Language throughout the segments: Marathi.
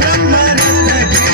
ब्रह्मरथ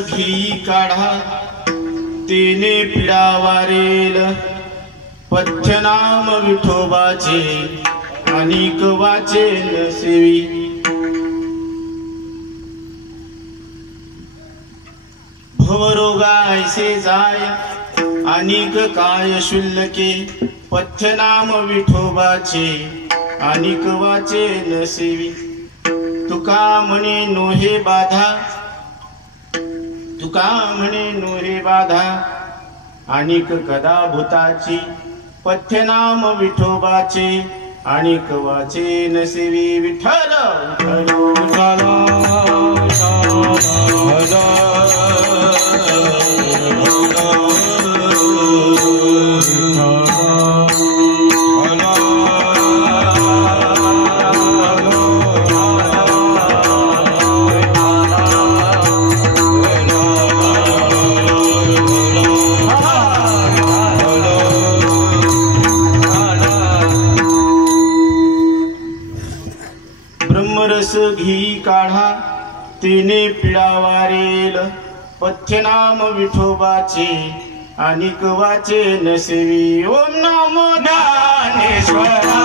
घी काढा तेने पिडा वारेल, पथ्यनाम विठोबाचे अनिक वाचेल सेवी। भवरोगा ऐसे जाय अनिक काय शुल्लके, पथ्यनाम विठोबाचे अनिक वाचेल सेवी। तुका म्हणे नोहे बाधा, तुका म्हणे नोहे बाधा, अनिक कदा भूताची, पथ्यनाम विठोबाचे अनिक वाचेन सेवी। विठ्ठल विठ्ठल ब्रह्मरस घी काढा तेने पिडा वारेल, पथ्यनाम विठोबाचे अनिक वाचेन सेवी। ओम नमो ज्ञानेश्वरा,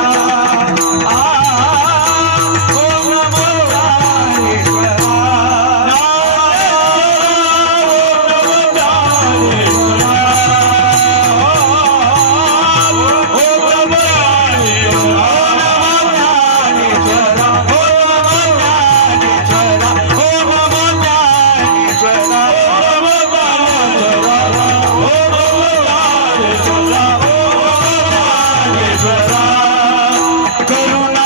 करुणा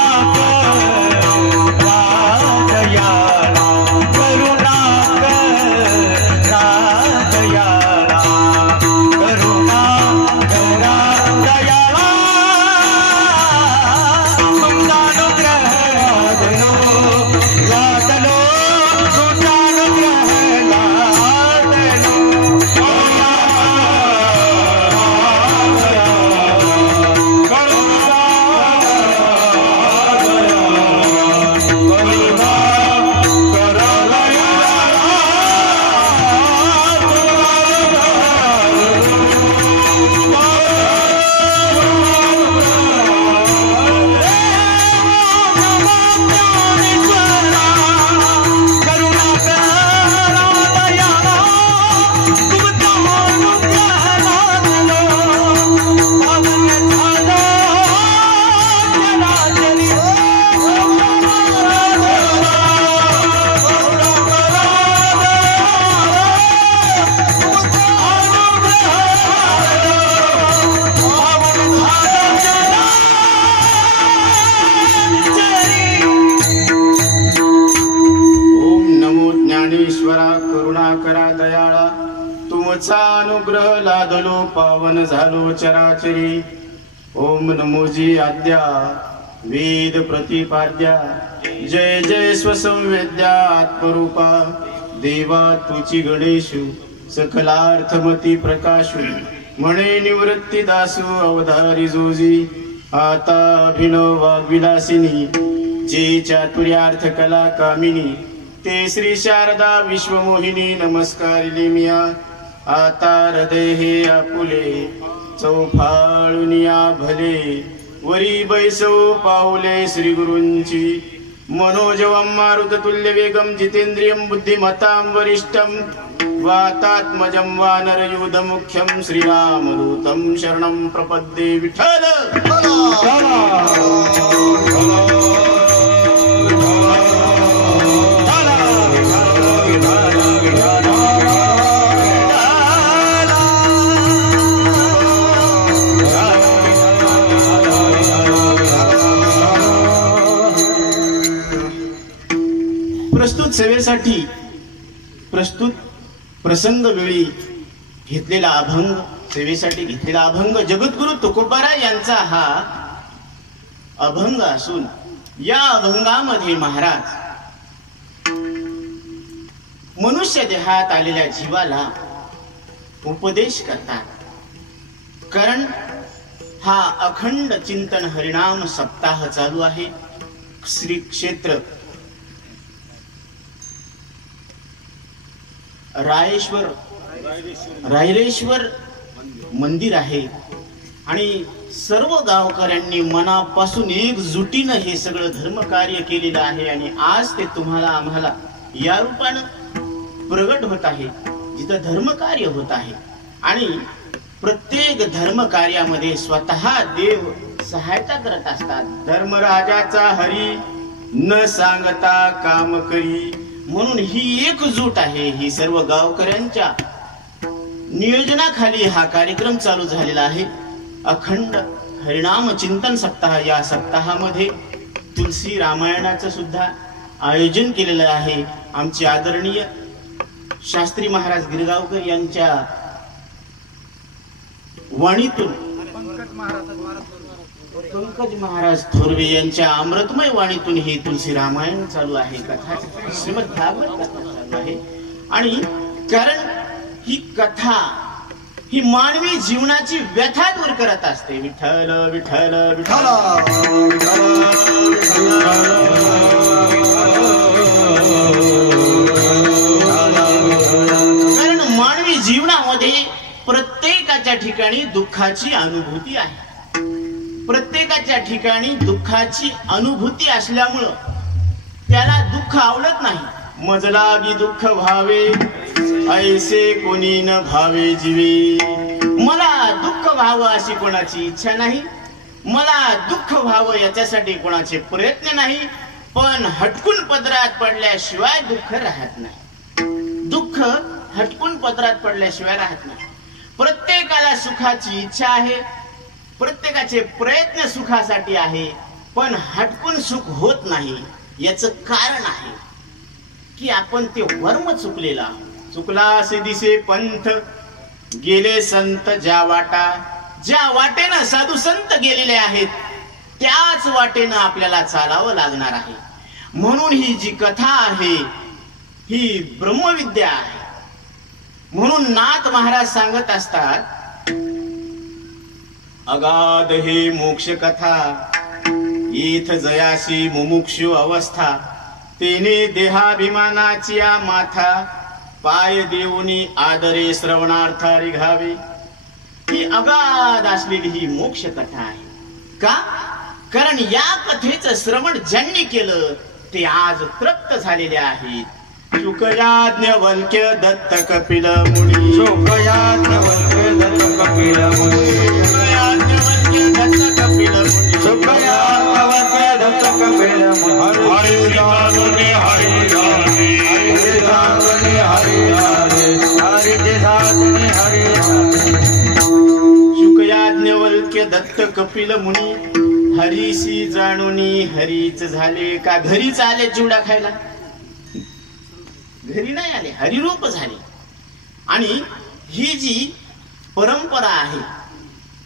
करुणा करा दयाळा, तुमचा अनुग्रह लादलो पावन झालो चराचरी। ओम नमोजी आद्या वेद प्रतिपाद्या, जय जय स्वसंवेद्या आत्मरूपा, देवा तुची गणेशु सकलार्थमती प्रकाशु, म्हणे निवृत्ती दासु अवधारी जोजी। आता अभिनव वाग्विलासिनी, जे चातुर्यार्थ कला कामिनी, ते श्री शारदा विश्वमोहिनी नमस्कारिले मिया। आता हृदय हे आपुले चौफाळुनिया भले, वरी बैसव पाऊले श्री गुरूंची। मनोजवं मारुततुल्य वेगं जितेंद्रियं बुद्धिमतां वरिष्ठं, वातात्मजं वानरयूथ मुख्यं श्रीरामदूतं शरणं प्रपद्ये। विठ्ठल प्रस्तुत सेवेसाठी प्रस्तुत प्रसंग वेळी घेतलेला अभंग, सेवेसाठी घेतलेला अभंग जगद्गुरु तुकोबारा यांचा हा अभंग असून, या अभंगामध्ये महाराज मनुष्य देहात आलेल्या जीवाला उपदेश करतात। कारण हा अखंड चिंतन हरिनाम सप्ताह चालू आहे। श्री क्षेत्र रायरेश्वर मंदिर आहे आणि सर्व गावकऱ्यांनी मनापासून एकजुटीनं हे सगळं धर्म कार्य केलेलं आहे। आणि आज ते तुम्हाला आम्हाला या रूपानं प्रगट होत आहे, जिथं धर्म कार्य होत आहे। आणि प्रत्येक धर्म कार्यामध्ये स्वतः देव सहायता करत असतात। धर्मराजाचा हरी न सांगता काम करी, म्हणून ही एकजूट आहे। ही सर्व गावकऱ्यांच्या नियोजनाखाली हा कार्यक्रम चालू झालेला आहे। अखंड हरिनाम चिंतन सप्ताह, या सप्ताहामध्ये तुलसी रामायणाचं सुद्धा आयोजन केलेलं आहे। आमचे आदरणीय शास्त्री महाराज गिरगावकर यांच्या वाणीतून, पंकज महाराज थोरवे यांच्या अमृतमय वाणीतून हे तुलसी रामायण चालू आहे, कथा श्रीमद भागवत कथा चालू आहे। आणि कारण ही कथा ही मानवी जीवनाची व्यथा दूर करत असते। विठ्ठल विठ्ठल विठ्ठल, कारण मानवी जीवनामध्ये प्रत्येकाच्या ठिकाणी दुःखाची अनुभूती आहे। प्रत्येकाच्या ठिकाणी दुःखाची अनुभूती असल्यामुळं त्याला दुःख आवडत नाही। मजलागी दुःख भावे ऐसे कोणी न भावे जीवे, मला दुःख व्हावं अशी कोणाची इच्छा नाही, मला दुःख व्हावं याच्यासाठी कोणाचे प्रयत्न नाही। पण हटकून पदरात पडल्याशिवाय दुःख राहत नाही। दुःख हटकून पदरात पडल्याशिवाय राहत नाही। प्रत्येकाला सुखाची इच्छा आहे, प्रत्येकाचे प्रयत्न सुखासाठी आहे, पण हटकून सुख होत नाही। याचं कारण आहे की आपण ते वर्म चुकलेला, चुकला असे दिसे पंथ गेले संत ज्या वाटा, ज्या वाटेनं साधू संत गेलेले आहेत त्याच वाटेनं आपल्याला चालावं लागणार आहे। म्हणून ही जी कथा आहे ही ब्रह्मविद्या आहे। म्हणून नाथ महाराज सांगत असतात, अगाध हे मोक्ष कथा येथ जयाशी मुमुक्षु अवस्था, तेने देहाभिमानाची माथा, पाय देऊनी आदरे श्रवणार्था रिघावे। ही अगाध असलेली ही मोक्ष कथा आहे। का? कारण या कथेचं श्रवण ज्यांनी केलं ते आज तृप्त झालेले आहेत। शुकयाज्ञवल्क्य दत्त कपिल मुनी, शुकयाज्ञवल्क्य दत्त कपिल मुनी, शुकयाज्ञवल्क्य दत्त कपिल मुनी, शुकयाज्ञवल्क्य दत्त कपिल मुनी। हरि जानुने हरि जाने, हरि जानुने हरि जाने, हरि जानुने हरि जाने। शुकयाज्ञवल्क्य दत्त कपिल मुनी हरीशी जाणुनी हरीच झाले, का घरीच आले चिवडा खायला? घरी नाही आले, हरिरूप झाले. आणि ही जी परंपरा आहे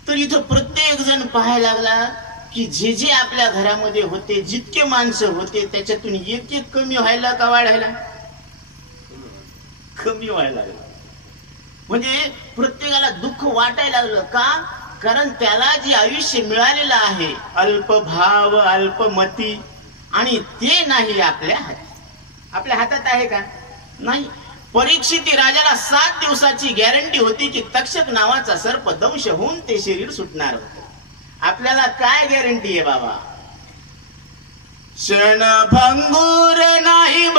तर इथं प्रत्येक जण पाहायला लागला की जे जे आपल्या घरामध्ये होते, जितके माणसं होते त्याच्यातून एक एक कमी व्हायला का वाढायला? कमी व्हायला लागलं. म्हणजे प्रत्येकाला दुःख वाटायला लागलं. का? कारण त्याला जे आयुष्य मिळालेलं आहे अल्पभाव अल्पमती, आणि ते नाही आपल्या हातात. आपल्या हातात आहे का? नाही. परीक्षित राजाला 7 दिवसाची गॅरंटी होती की तक्षक नावाचा सर्प दंश होऊन ते शरीर सुटणार होत. आपल्याला काय गॅरंटी आहे बाबा? क्षणभंगूर नाही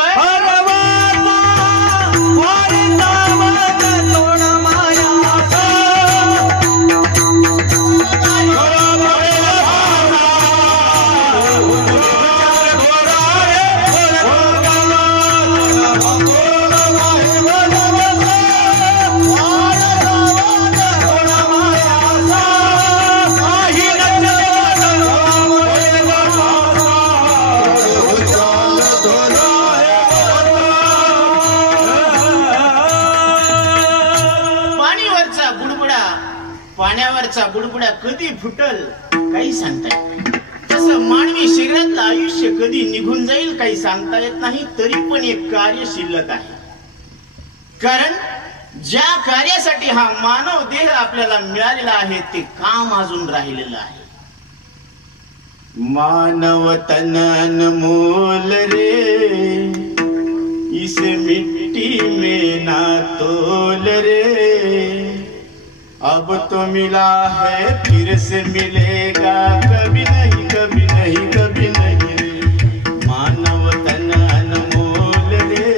पाण्यावरचा बुडबुडा कधी फुटल काही सांगता येत नाही. तसं मानवी शरीरातलं आयुष्य कधी निघून जाईल काही सांगता येत नाही. तरी पण एक कार्य शिल्लक आहे. कारण ज्या कार्यासाठी हा मानव देह आपल्याला मिळालेला आहे ते काम अजून राहिलेलं आहे. मानव तन अनमोल रे, इस मिट्टी में ना तोल रे, अब तो मिला है फिर से मिलेगा, कभी नहीं कभी नहीं कभी नहीं रे. मानव तन अनमोल रे.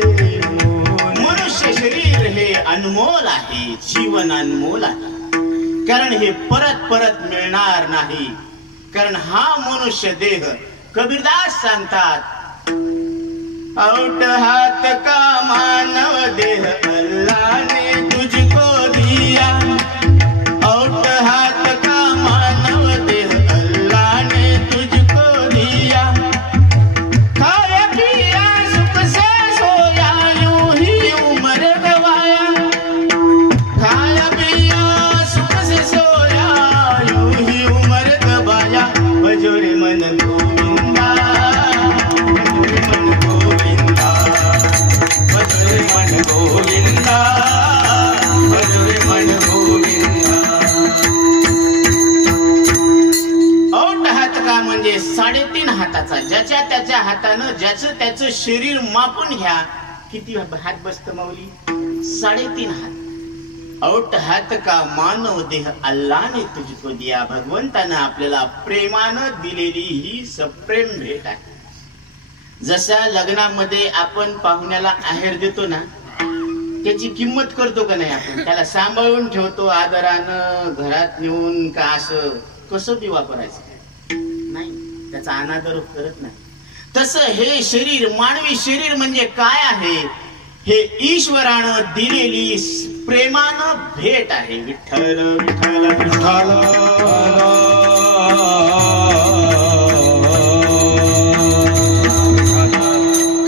मनुष्य शरीर हे अनमोल आहे, जीवन अनमोल आहे. कारण हे परत परत मिळणार नाही. कारण हा मनुष्य देह कबीरदास सांगतात, औट हात का मानव देह अल्लाह ने तुझको दिया, औट हात का मानव देह अल्लाह ने तुझको दिया, खाया पिया सुख से सोया यूं ही उम्र गवाया, खाया पिया सुख से सोया यूं ही उम्र गवाया, बजोरे मन गोविंदा, बजोरे मन गोविंदा, बजोरे मन गोविंदा, बजोरे मन गोविंदा. औट हात का म्हणजे 3.5 हाताचा, ज्याच्या त्याच्या हातानं ज्याचं त्याचं शरीर मापून घ्या. किती हात बसत माऊली? 3.5 हात. औट हात का मानव देह अल्लाह ने तुझको दिया. भगवंतानं आपल्याला प्रेमानं दिलेली ही सप्रेम भेट आहे. जसा लग्नामध्ये आपण पाहुण्याला आहेर देतो ना, त्याची किंमत करतो का नाही आपण? त्याला सांभाळून ठेवतो आदरानं, घरात नेऊन का असं कसं बी वापरायचं नाही, त्याचा अनादर करत नाही. तसं हे शरीर, मानवी शरीर म्हणजे काय आहे? हे ईश्वरानं दिलेली प्रेमानं भेट आहे. विठ्ठल विठ्ठल विठ्ठल.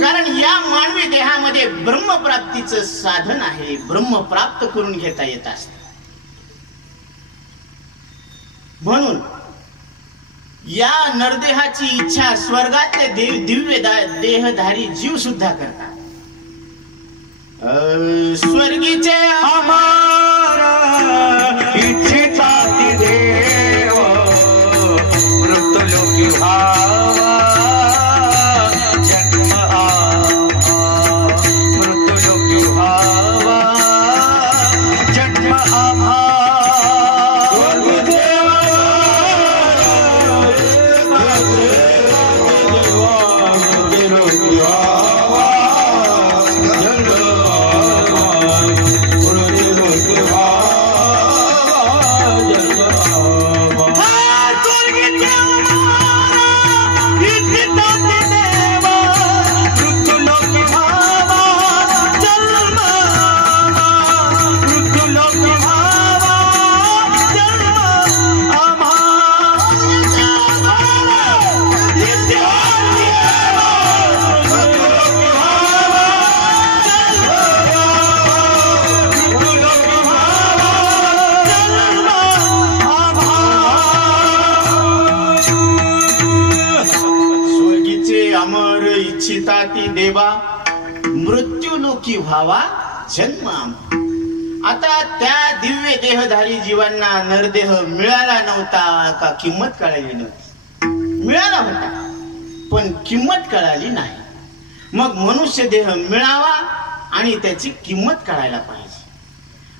कारण या मानवी देहामध्ये ब्रह्मप्राप्तीचं साधन आहे. ब्रह्म प्राप्त करून घेता येत असते. म्हणून या नरदेहाची इच्छा स्वर्गातले दिव्य देहधारी जीव सुद्धा करतात. स्वर्गीचे हमारा इच्छिता देव मृत्युलोकी भावा जन्म मृत्युलोकी भावा जन्म आम्हा. मृत्यूलोकी व्हावा जन्म आम्हा. आता त्या दिव्य देहधारी जीवांना नरदेह मिळाला नव्हता का किंमत कळाली नव्हती? मिळाला होता पण किंमत कळाली नाही. मग मनुष्य देह मिळावा आणि त्याची किंमत कळायला पाहिजे.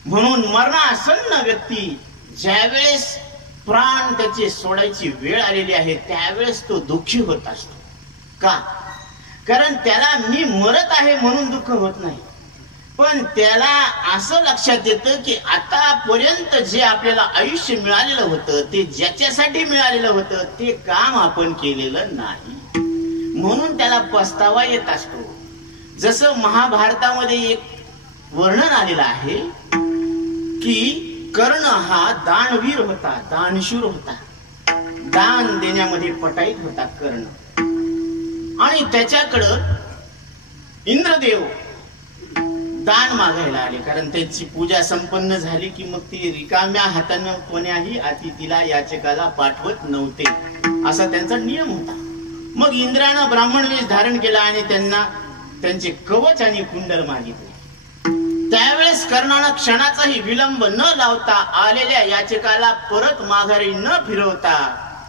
म्हणून मरणासन्न व्यक्ती ज्यावेळेस प्राण त्याचे सोडायची वेळ आलेली आहे त्यावेळेस तो दुःखी होत असतो. का? कारण त्याला मी मरत आहे म्हणून दुःख होत नाही, पण त्याला असं लक्षात येतं की आतापर्यंत जे आपल्याला आयुष्य मिळालेलं होतं ते ज्याच्यासाठी मिळालेलं होतं ते काम आपण केलेलं नाही, म्हणून त्याला पस्तावा येत असतो. जसं महाभारतामध्ये एक वर्णन आलेलं आहे की कर्ण हा दानवीर होता, दानशूर होता, दान देण्यामध्ये पटाईत होता कर्ण. आणि त्याच्याकडं इंद्रदेव दान मागायला आले, कारण त्यांची पूजा संपन्न झाली की मग ती रिकाम्या हातानं कोण्याही अतिथीला याचकाला पाठवत नव्हते, असा त्यांचा नियम होता. मग इंद्रानं ब्राह्मण वेश धारण केला आणि त्यांना त्यांचे कवच आणि कुंडल मागितले. त्यावेळेस कर्णानं क्षणाचाही विलंब न लावता आलेल्या याचकाला परत माघारी न फिरवता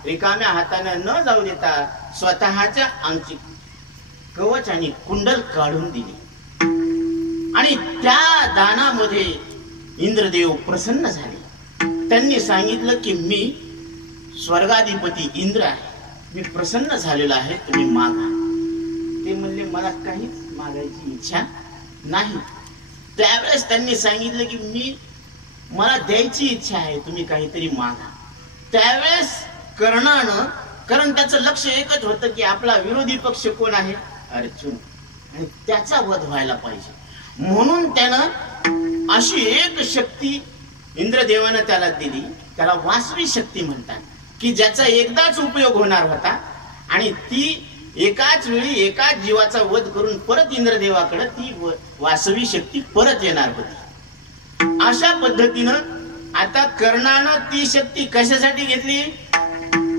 रिकाम्या हातानं न जाऊ देता स्वतःच्या अंगची कवच आणि कुंडल काढून दिली. आणि त्या दानामध्ये इंद्रदेव प्रसन्न झाले. त्यांनी सांगितलं की मी स्वर्गाधिपती इंद्र आहे, मी प्रसन्न झालेलो आहे, तुम्ही मागा. ते म्हणले मला काहीच मागायची इच्छा नाही. त्यावेळेस त्यांनी सांगितलं की मला द्यायची इच्छा आहे, तुम्ही काहीतरी मागा. त्यावेळेस कर्णानं, कारण त्याचं लक्ष एकच होतं की आपला विरोधी पक्ष कोण आहे? अर्जुन, आणि त्याचा वध व्हायला पाहिजे. म्हणून त्यानं अशी एक शक्ती इंद्रदेवानं त्याला दिली, त्याला वासवी शक्ती म्हणतात, की ज्याचा एकदाच उपयोग होणार होता आणि ती एकाच वेळी एकाच जीवाचा वध करून परत इंद्रदेवाकडे ती वासवी शक्ती परत येणार होती. अशा पद्धतीनं आता कर्णानं ती शक्ती कशासाठी घेतली?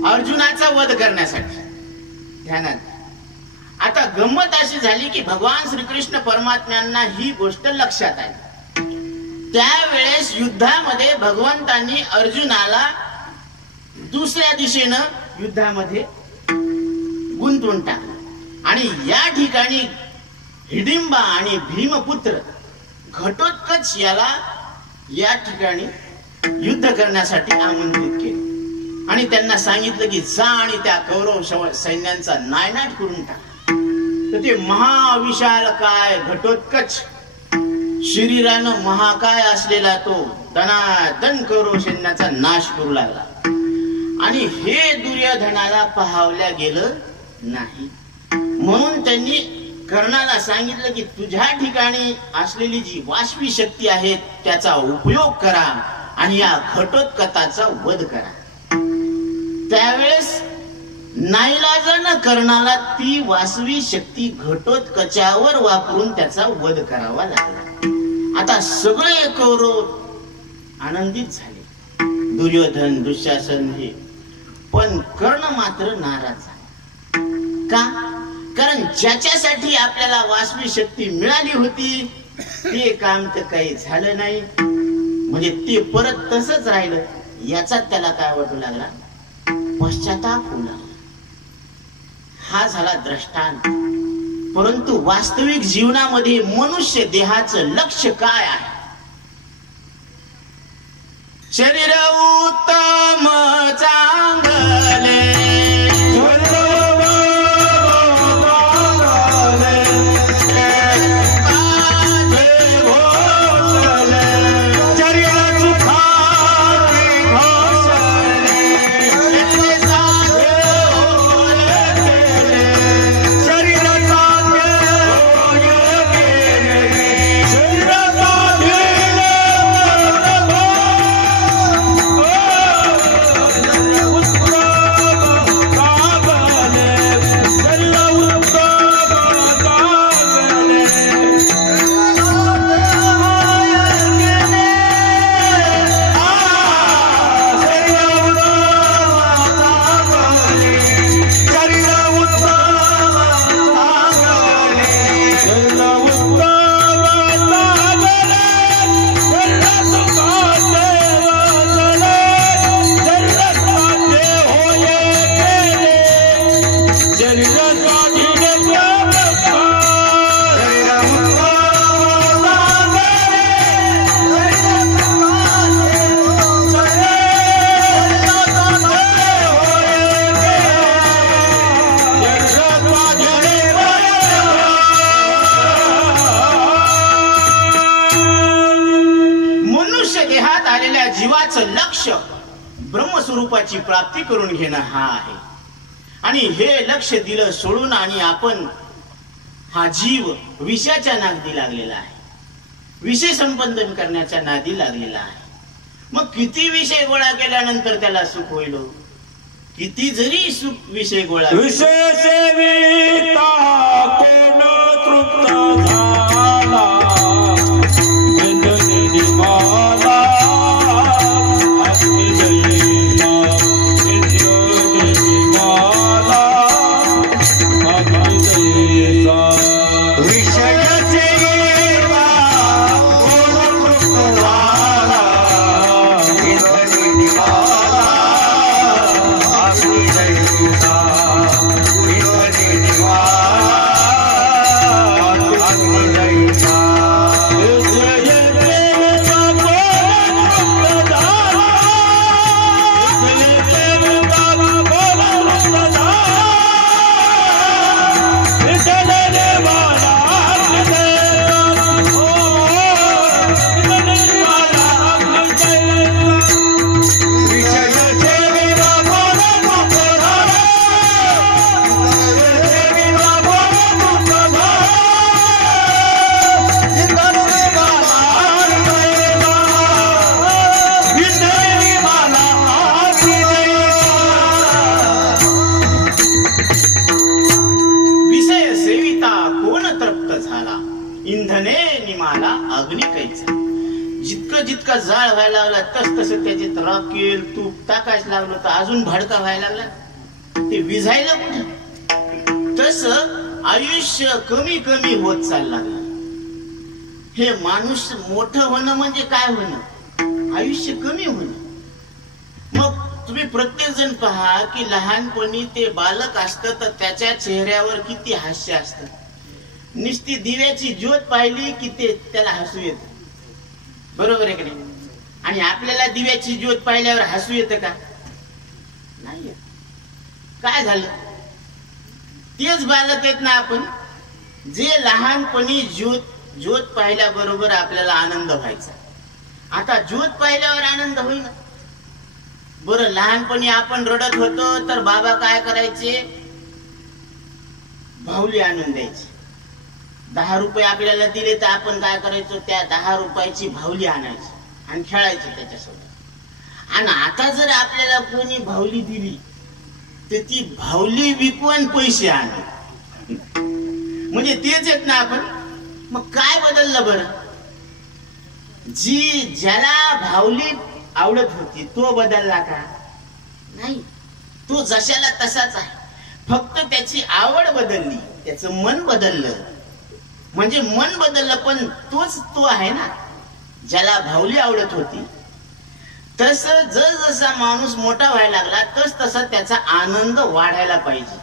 अर्जुनाचा वध करण्यासाठी. ध्यानात. आता गंमत अशी झाली की भगवान श्रीकृष्ण परमात्म्यांना ही गोष्ट लक्षात आली. त्यावेळेस युद्धामध्ये भगवंतांनी अर्जुनाला दुसऱ्या दिशेनं युद्धामध्ये गुंतवून टाकलं आणि या ठिकाणी हिडिंबा आणि भीमपुत्र घटोत्कच याला या ठिकाणी युद्ध करण्यासाठी आमंत्रित केले आणि त्यांना सांगितलं की जा आणि त्या कौरव सैन्यांचा नायनाट करून टाका. तर ते महाविशाल काय घटोत्कच शरीरानं महाकाय असलेला तो दनादन कौरव सैन्याचा नाश करू लागला आणि हे दुर्योधनाला पाहावल्या गेलं नाही. म्हणून त्यांनी कर्णाला सांगितलं की तुझ्या ठिकाणी असलेली जी वासवी शक्ती आहे त्याचा उपयोग करा आणि या घटोत्कचाचा वध करा. त्यावेळेस नाईलाजानं कर्णाला ती वासवी शक्ती घटोत्कचावर वापरून त्याचा वध करावा लागला. आता सगळे कौरव आनंदित झाले, दुर्योधन, दुःशासन हे, पण कर्ण मात्र नाराज झाला. का? कारण ज्याच्यासाठी आपल्याला वासवी शक्ती मिळाली होती ते काम तर काही झालं नाही, म्हणजे ते परत तसंच राहिलं. याचा त्याला काय वाटू लागला? पश्चाताप होऊ लागला. हा झाला दृष्टांत. परंतु वास्तविक जीवनामध्ये मनुष्य देहाचं लक्ष काय आहे? शरीर उत्तम चांगले या जीवाचं लक्ष ब्रह्मस्वरूपाची प्राप्ती करून घेणं हा आहे. आणि हे लक्ष दिलं सोडून आणि आपण हा जीव विषयाच्या नादी लागलेला आहे, विषय संपादन करण्याच्या नादी लागलेला आहे. मग किती विषय गोळा केल्यानंतर त्याला सुख होईल? किती जरी सुख विषय गोळा विषय सेविता कोण तृप्त झाला, इंद्रनी माला अस्मि जयेला, इंद्रनी माला अस्मि जयेला. विषय सेविता कोण तृप्त झाला, इंद्रनी माला अस्मि जयेला, इंद्रनी माला अस्मि जयेला. जितका जाळ व्हायला लागला तस तसं त्याच्यात राखेल तूप टाकायला लागलं तर अजून भडका व्हायला लागला, ते विझायला कुठं. तस आयुष्य कमी कमी होत चालला. हे माणूस मोठं होणं म्हणजे काय होणं? आयुष्य कमी होणं. मग तुम्ही प्रत्येक जण पहा की लहानपणी ते बालक असतं तर त्याच्या चेहऱ्यावर किती हास्य असतं. नुसती दिव्याची ज्योत पाहिली की ते त्याला हसू येत, बरोबर आहे की नाही? आणि आपल्याला दिव्याची ज्योत पाहिल्यावर हसू येतं का? नाही येत. काय झालं? तेच बालक आहेत ना आपण, जे लहानपणी ज्योत पाहिल्याबरोबर आपल्याला आनंद व्हायचा. आता ज्योत पाहिल्यावर आनंद होईल. बरं, लहानपणी आपण रडत होतो तर बाबा काय करायचे? बाहुली आणून द्यायची. 10 रुपये आपल्याला दिले तर आपण काय करायचो? त्या 10 रुपयाची बाहुली आणायची आणि खेळायची त्याच्यासोबत. आणि आता जर आपल्याला कोणी बाहुली दिली तर ती बाहुली विकून पैसे आणले, म्हणजे तेच आहेत ना आपण. मग काय बदललं बरं? ज्याला बाहुली आवडत होती तो बदलला का? नाही, तो जशाला तसाच आहे. फक्त त्याची आवड बदलली, त्याचं मन बदललं. म्हणजे मन बदललं पण तोच तो आहे ना. ज्याला बाहुली आवडत होती तस जसा माणूस मोठा व्हायला लागला तस तसा त्याचा आनंद वाढायला पाहिजे.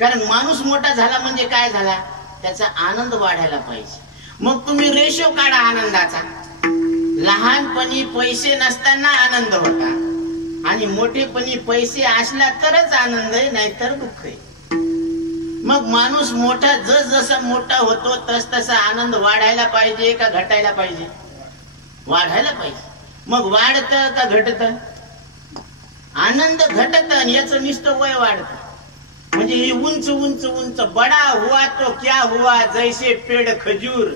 कारण माणूस मोठा झाला म्हणजे काय झाला? त्याचा आनंद वाढायला पाहिजे. मग तुम्ही रेशो काढा आनंदाचा. लहानपणी पैसे नसताना आनंद होता आणि मोठेपणी पैसे असला तरच आनंद आहे, नाहीतर दुःख आहे. मग माणूस मोठा जसा मोठा होतो तस तसा आनंद वाढायला पाहिजे का घटायला पाहिजे? वाढायला पाहिजे. मग वाढत का घटत? आनंद घटत आणि याचं नुसतं वय वाढत. म्हणजे ही उंच उंच उंच बडा हुआ तो क्या हुआ, जैसे पेड़ खजूर,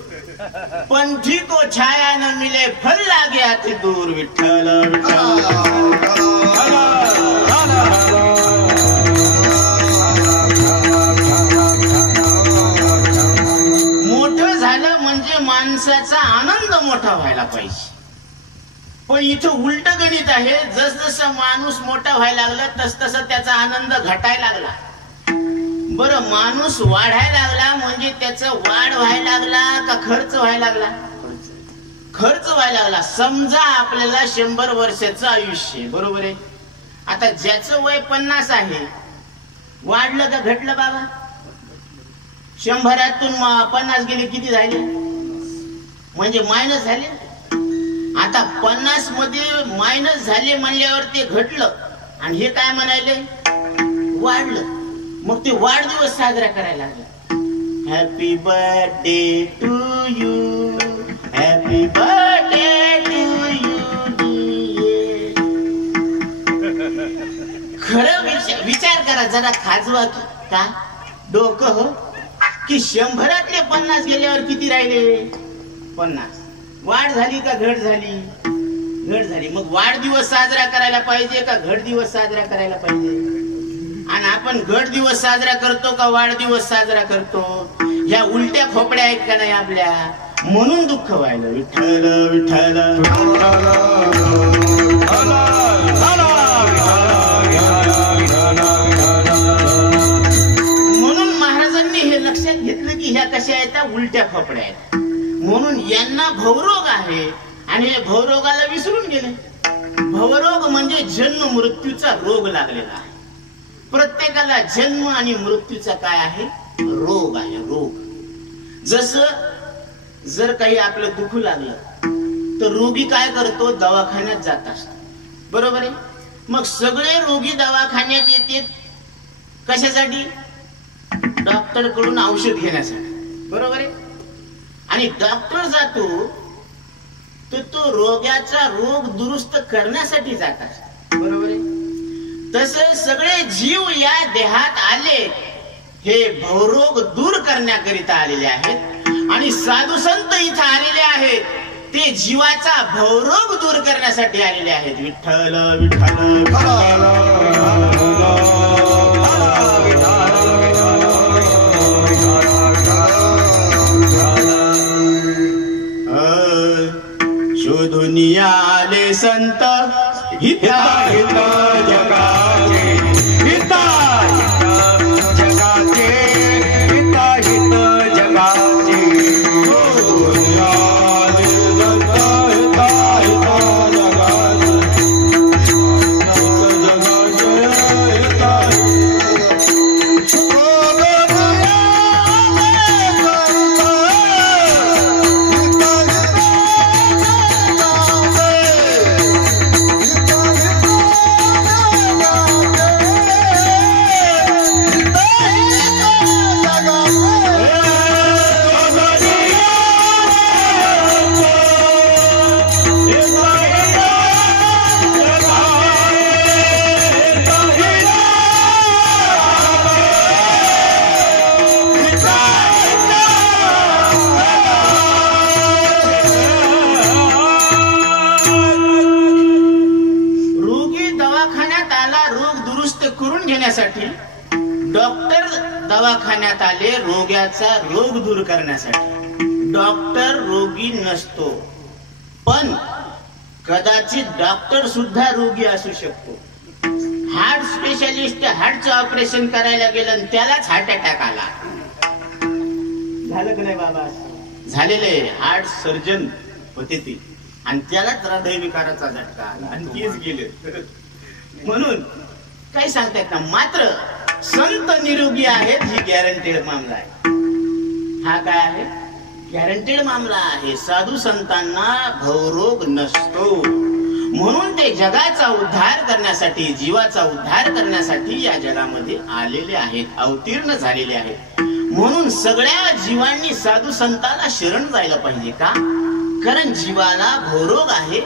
पंथी को छाया न मिले फल लागे अति दूर. विठ्ठल मोठं झालं म्हणजे माणसाचा आनंद मोठा व्हायला पाहिजे. पण इथं उलट गणित आहे. जसजसा माणूस मोठा व्हायला लागला तस तसा त्याचा आनंद घटायला लागला. बरं, माणूस वाढायला लागला म्हणजे त्याचा वाढ व्हायला लागला का खर्च व्हायला लागला? खर्च व्हायला लागला. समजा आपल्याला 100 वर्षाचं आयुष्य, बरोबर आहे. आता ज्याचं वय 50 आहे, वाढलं का घटलं बाबा? 100तून 50 गेले किती झाले? म्हणजे मायनस झाले. आता 50 मध्ये मायनस झाले म्हणल्यावर ते घटलं आणि हे काय म्हणाले? वाढलं. मग ते वाढदिवस साजरा करायला लागला. Happy birthday to you, happy birthday to you. जरा जरा खाजवा की का डोकं हो की 100तले 50 गेल्यावर किती राहिले 50 वाढ झाली का घट झाली घट झाली मग वाढदिवस साजरा करायला पाहिजे का घट दिवस साजरा करायला पाहिजे आणि आपण घट दिवस साजरा करतो का वाढदिवस साजरा करतो ह्या उलट्या खोपड्या आहेत का नाही आपल्या म्हणून दुःख व्हायला विठ्ठल विठ्ठल म्हणून महाराजांनी हे लक्षात घेतलं की ह्या कशा आहेत उलट्या खोपड्या आहेत म्हणून यांना भवरोग आहे आणि हे भवरोगाला विसरून गेले भवरोग म्हणजे जन्म मृत्यूचा रोग लागलेला आहे प्रत्येकाला जन्म आणि मृत्यूचा काय आहे रोग आहे रोग जसं जर काही आपलं दुखू लागलं तर रोगी काय करतो दवाखान्यात जात असतो बरोबर आहे मग सगळे रोगी दवाखान्यात येते कशासाठी डॉक्टर कडून औषध घेण्यासाठी बरोबर आहे आणि डॉक्टर जातो तर तो रोग्याचा रोग दुरुस्त करण्यासाठी जात असतो बरोबर आहे तसे सगळे जीव या देहात आले हे भवरोग दूर करण्याकरिता आलेले आहेत आणि साधू संत इथे आलेले आहेत ते जीवाचा भवरोग दूर करण्यासाठी आलेले आहेत विठ्ठल विठ्ठल शोधुनिया आले संत हिता हिता जगाचे हिता हिता जगाचे हिता हिता जगाचे शोधुनिया आले संत हिता हिता डॉक्टर दवाखान्यात आले रोग्याचा रोग दूर करण्यासाठी डॉक्टर रोगी नसतो पण कदाचित डॉक्टर सुद्धा रोगी असू शकतो हार्ट स्पेशालिस्ट हार्टचं ऑपरेशन करायला गेलं आणि त्यालाच हार्ट अटॅक आला झालं की नाही बाबा झालेले हार्ट सर्जन होते ते आणि त्यालाच हृदयविकाराचा झटका आला आणि तेच गेले म्हणून काही सांगतायत ना मात्र संत निरोगी आहेत ही गॅरंटेड मामला आहे हा काय आहे गॅरंटेड मामला आहे साधू संतांना भवरोग नसतो म्हणून ते जगाचा उद्धार करण्यासाठी जीवाचा उद्धार करण्यासाठी या जगामध्ये आलेले आहेत अवतीर्ण झालेले आहेत म्हणून सगळ्या जीवांनी साधू संतांना शरण जायला पाहिजे का कारण जीवाला भवरोग आहे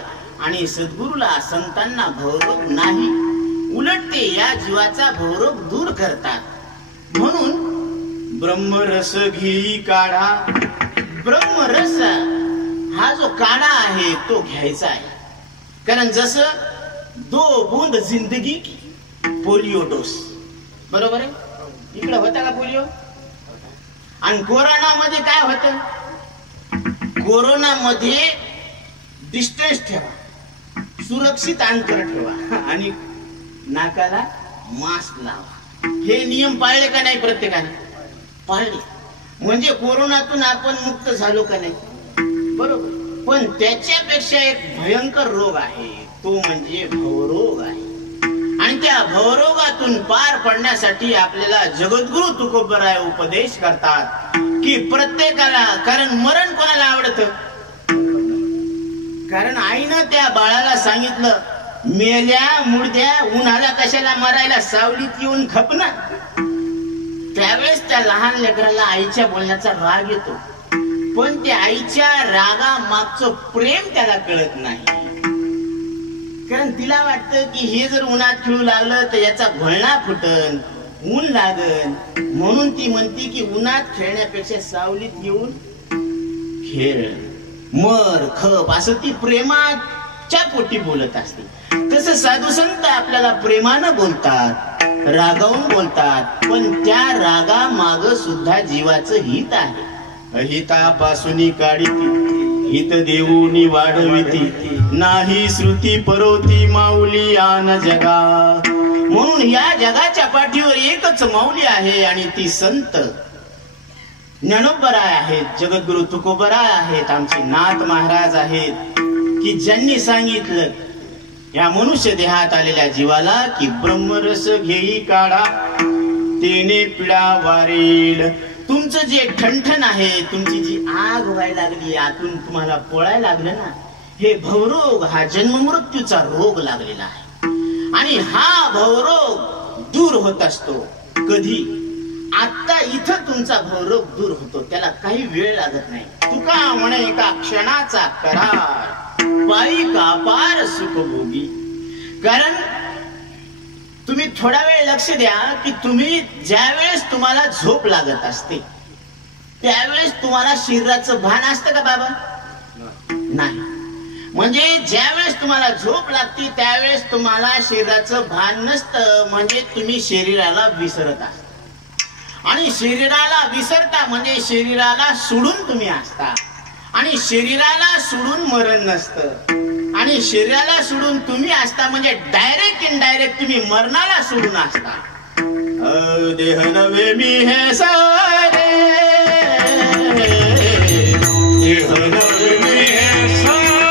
आणि सद्गुरूला संतांना भवरोग नाही उलट ते या जीवाचा भवरोग दूर करतात म्हणून ब्रह्मरस घी काढा ब्रह्मरस हा जो काढा आहे तो घ्यायचा आहे कारण जसं 2 बूंद जिंदगी की पोलिओ डोस बरोबर आहे इकडे होता का पोलिओ आणि कोरोना मध्ये काय होतं कोरोना मध्ये डिस्टन्स ठेवा सुरक्षित अंतर ठेवा आणि नाकाला मास्क लावा हे नियम पाळले का नाही प्रत्येकाने पाळले म्हणजे कोरोनातून आपण मुक्त झालो का नाही बरोबर पण त्याच्यापेक्षा एक भयंकर रोग आहे तो म्हणजे भवरोग आहे आणि त्या भवरोगातून पार पडण्यासाठी आपल्याला जगद्गुरु तुकोबराय उपदेश करतात की प्रत्येकाला कारण मरण कोणाला आवडतं कारण आईनं त्या बाळाला सांगितलं मेल्या मुडद्या उन्हाला कशाला मरायला सावलीत येऊन खपना त्यावेळेस त्या लहान लेकराला आईच्या बोलण्याचा राग येतो पण त्या आईच्या रागा मागचं प्रेम त्याला कळत नाही कारण तिला वाटतं की हे जर उन्हात खेळू लागलं तर याचा घोळणा फुटन ऊन लागल म्हणून ती म्हणती की उन्हात खेळण्यापेक्षा सावलीत येऊन खेळ, मर, खप असं ती प्रेमाच्या पोटी बोलत असते. तसं साधू संत आपल्याला प्रेमानं बोलतात, रागावून बोलतात, पण त्या रागा माग सुद्धा जीवाचं हित आहे. अहितापासून काढिती हित देऊनी वाढविती, नाही श्रुती परवती माऊली आन जगा. म्हणून या जगाच्या पाठीवर एकच माऊली आहे आणि ती संत ज्ञानोबराय आहेत, जगद्गुरु तुकोबराय आहेत, आमचे नाथ महाराज आहेत, की ज्यांनी सांगितलं या मनुष्य देहात आलेल्या जीवाला की ब्रह्मरस घेई काढा तेने पिढा वारेल. तुमचं जे ठणठण आहे, तुमची जी आग व्हायला लागली, आतून तुम्हाला पोळायला लागलं ना, हे भवरोग, हा जन्ममृत्यूचा रोग लागलेला आहे. आणि हा भवरोग दूर होत असतो कधी? आता इथं तुमचा भवरोग दूर होतो, त्याला काही वेळ लागत नाही. तुका म्हणे एका क्षणाचा करार, पायी कापार सुखभोगी. कारण तुम्ही थोडा वेळ लक्ष द्या की तुम्ही ज्या वेळेस तुम्हाला झोप लागत असते त्यावेळेस तुम्हाला शरीराचं भान असतं का बाबा? नाही. म्हणजे ज्या वेळेस तुम्हाला झोप लागते त्यावेळेस तुम्हाला शरीराचं भान नसतं, म्हणजे तुम्ही शरीराला विसरत असता. आणि शरीराला विसरता म्हणजे शरीराला सोडून तुम्ही असता. आणि शरीराला सोडून मरण नसतं. आणि शरीराला सोडून तुम्ही असता म्हणजे डायरेक्ट इनडायरेक्ट तुम्ही मरणाला सोडून असता. देह नव्हे मी हे सारे, देह नव्हे मी हे सारे,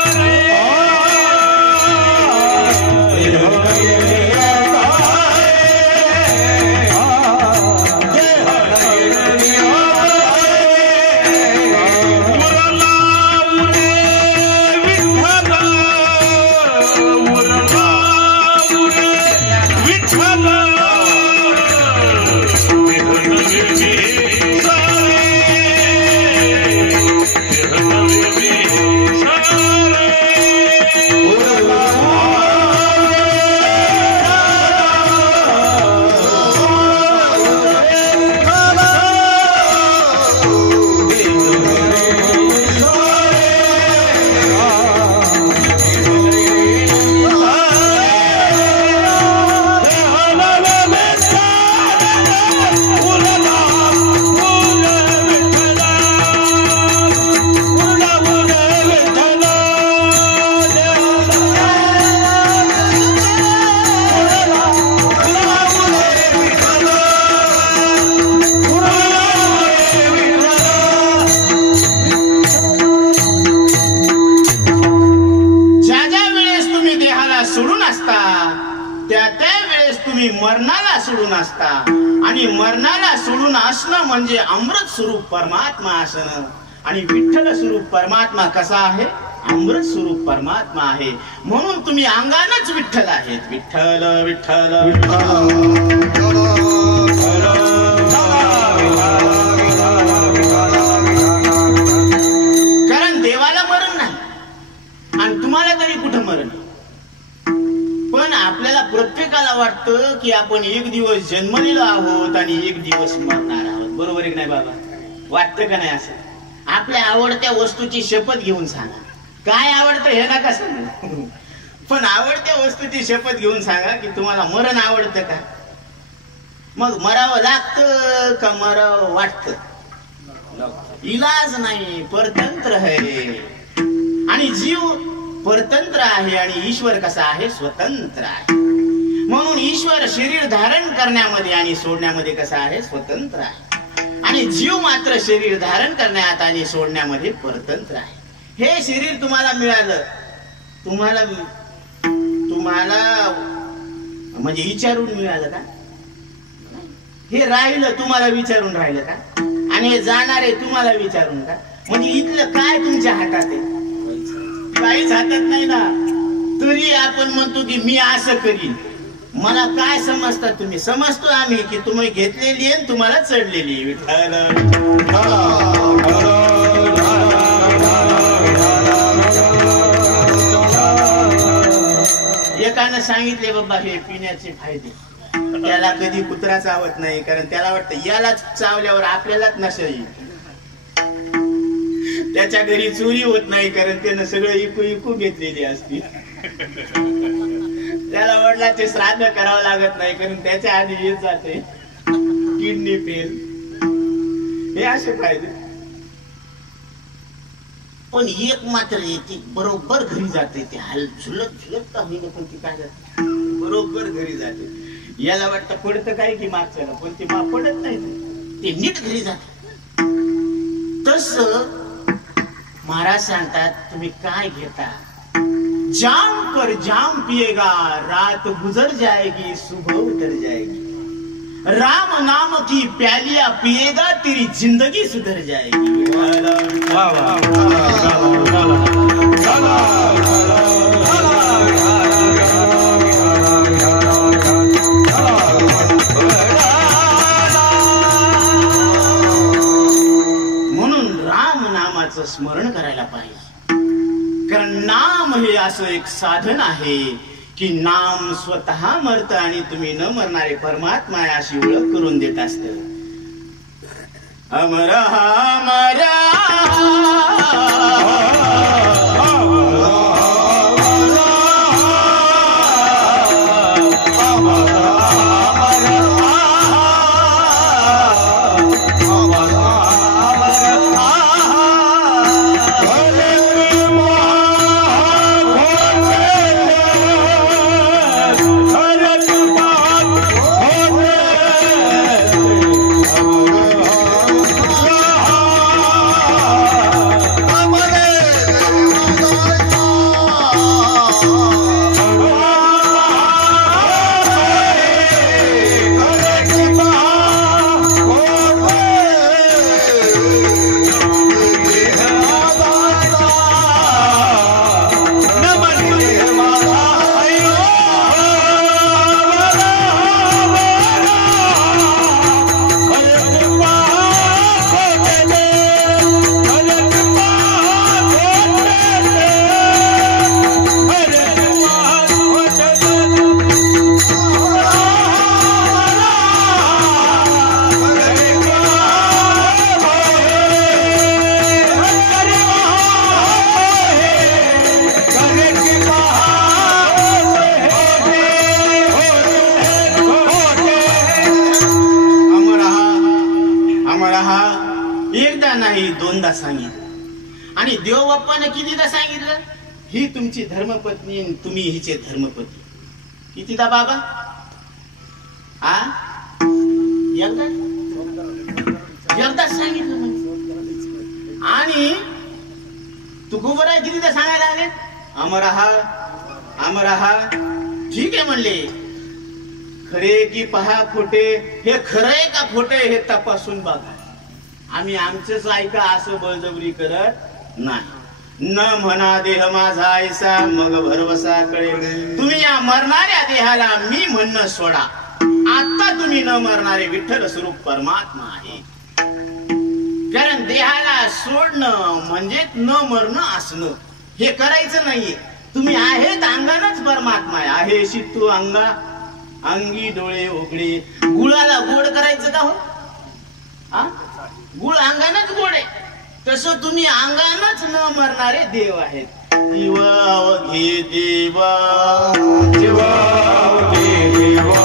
मरणाला सोडून असता. आणि मरणाला सोडून असणं म्हणजे अमृत स्वरूप परमात्मा असणं. आणि विठ्ठल स्वरूप परमात्मा कसा आहे? अमृत स्वरूप परमात्मा आहे. म्हणून तुम्ही अंगानच विठ्ठल आहेत. विठ्ठल विठ्ठल कारण देवाला मरण नाही आणि तुम्हाला तरी कुठं मरण. पण आपल्याला प्रत्येकाला वाटतं की आपण एक दिवस जन्मलेलो आहोत आणि एक दिवस मरणार आहोत. बरोबर आहे की नाही बाबा? वाटतं का नाही असं? आपल्या आवडत्या वस्तूची शपथ घेऊन सांगा. काय आवडतं हे नका सांगू, पण आवडत्या वस्तूची शपथ घेऊन सांगा की तुम्हाला मरण आवडतं का? मग मरावं लागतं का मरावं वाटतं? इलाज नाही, परतंत्र आहे. आणि जीव परतंत्र आहे आणि ईश्वर कसा आहे? स्वतंत्र आहे. म्हणून ईश्वर शरीर धारण करण्यामध्ये आणि सोडण्यामध्ये कसा आहे? स्वतंत्र आहे. आणि जीव मात्र शरीर धारण करण्यात आणि सोडण्यामध्ये परतंत्र आहे. हे शरीर तुम्हाला मिळालं, तुम्हाला म्हणजे विचारून मिळालं का? हे राहिलं तुम्हाला विचारून राहिलं का? आणि हे जाणारे तुम्हाला विचारून का? म्हणजे इथलं काय तुमच्या हातात आहे? काहीच हातात नाही ना. तरी आपण म्हणतो की मी असं करीन. मला काय समजता तुम्ही? समजतो आम्ही की तुम्ही घेतलेली आहे तुम्हाला चढलेली. एकानं सांगितले बाबा हे पिण्याचे फायदे. त्याला कधी कुत्रा चावत नाही, कारण त्याला वाटतं यालाच चावल्यावर आपल्यालाच नशा येईल. त्याच्या घरी चोरी होत नाही, कारण त्यानं सगळं इकू घेतलेली असते. त्याला वडिलांचे श्राद्ध करावं लागत नाही, कारण त्याच्या आधी येत जाते किडनी फेल. हे असे फायदे. पण एक मात्र येते, बरोबर घरी जाते. ते हाल झुलत का होईना, पण ती काय जाते बरोबर घरी जाते. याला वाटतं पडतं काय की मागच्याला, पण ते पडत नाही, ते नीट घरी जाते. तस महाराज सांगतात, तुम्ही काय घेता? जाम पर जाम पिएगा, रात गुजर जाएगी, सुबह उतर जाएगी. राम नाम की प्यालियां पिएगा, तेरी जिंदगी सुधर जाएगी. वाह म्हणून राम नामाचं स्मरण करायला पाहिजे. कारण नाम हे असं एक साधन आहे की नाम स्वतः मरत आणि तुम्ही न मरणारे परमात्मा आहे अशी ओळख करून देत असत. अमर अमर दोनदा सांगितलं. आणि देव बाप्पाने कितीदा सांगितलं? ही तुमची धर्मपत्नी, तुम्ही हिचे धर्मपती. कितीदा बाबा? आ एकदा सांगितलं. आणि तू गोबर आहे कितीदा सांगायला लागले? अमरहा अमरहा. ठीक आहे म्हणले. खरे की पहा खोटे, हे खरंय का खोटे हे तपासून बघा. आम्ही आमचंच ऐका असं बळजबरी करत नाही. न म्हणा देह माझा ऐसा, मग भरवसा कळेल. तुम्ही या मरणाऱ्या देहाला मी म्हणणं सोडा. आता तुम्ही न मरणारे विठ्ठल स्वरूप परमात्मा आहे. कारण देहाला सोडणं म्हणजे न मरणं असणं, हे करायचं नाहीये. तुम्ही आहेत अंगानच परमात्मा आहे. तू अंगा अंगी डोळे उघडे. गुळाला गोड करायचं का हो? हा, गुळ अंगानच गोड आहे. तसं तुम्ही अंगानच न मरणारे देव आहेत. देवावघे देवा, देवावघे देवा,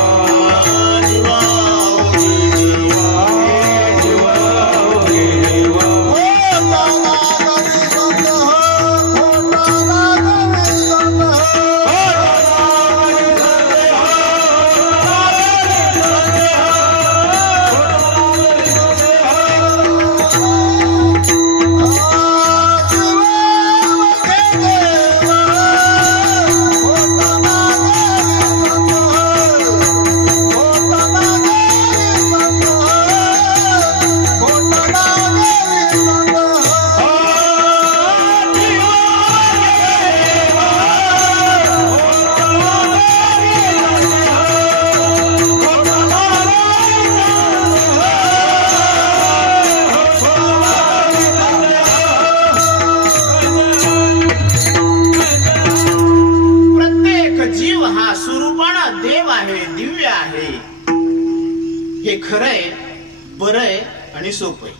आणि सोपं आहे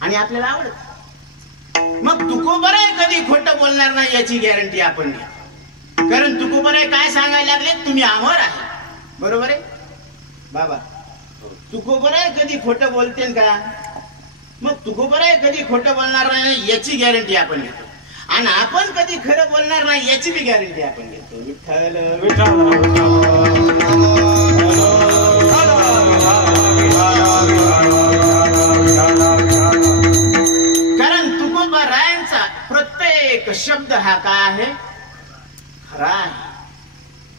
आणि आपल्याला आवडत. मग तुकोबराय कधी खोटं बोलणार नाही याची गॅरंटी आपण घ्या. कारण तुकोबराय काय सांगायला लागले, तुम्ही अमर आहे. बरोबर आहे बाबा? तुकोबराय कधी खोटं बोलते का? मग तुकोबराय कधी खोटं बोलणार नाही याची गॅरंटी आपण घेतो आणि आपण कधी खरं बोलणार नाही याची बी गॅरंटी आपण घेतो. विठ्ठल कारण तुकोबरायांचा प्रत्येक शब्द हा काय आहे, खरा आहे.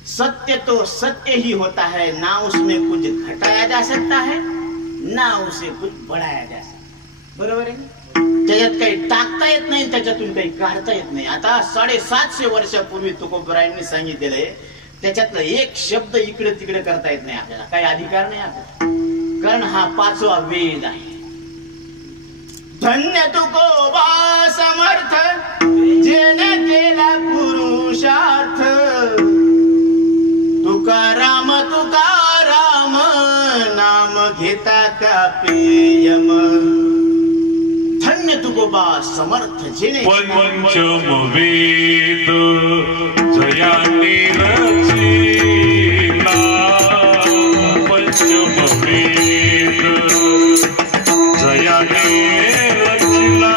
सत्य तो सत्य ही होता है, ना उसमें कुछ घटाया जा सकता है ना उसे कुछ बढ़ाया जा सकता. बरोबर आहे? त्याच्यात काही टाकता येत नाही, त्याच्यातून काही काढता येत नाही. आता 750 वर्षापूर्वी तुकोबरायांनी सांगितलेलं आहे, त्याच्यातलं एक शब्द इकडे तिकडे करता येत नाही आपल्याला, काही अधिकार नाही आपल्याला. कारण हा 5वा वेद आहे. धन्य तुकोबा समर्थ जेने केला पुरुषार्थ, तुकाराम तुकाराम नाम घेता का पेयम. धन्य तुकोबा समर्थ जेने पंचम वेद जयानी रचिला, पंचम वेद जयानी रचिला,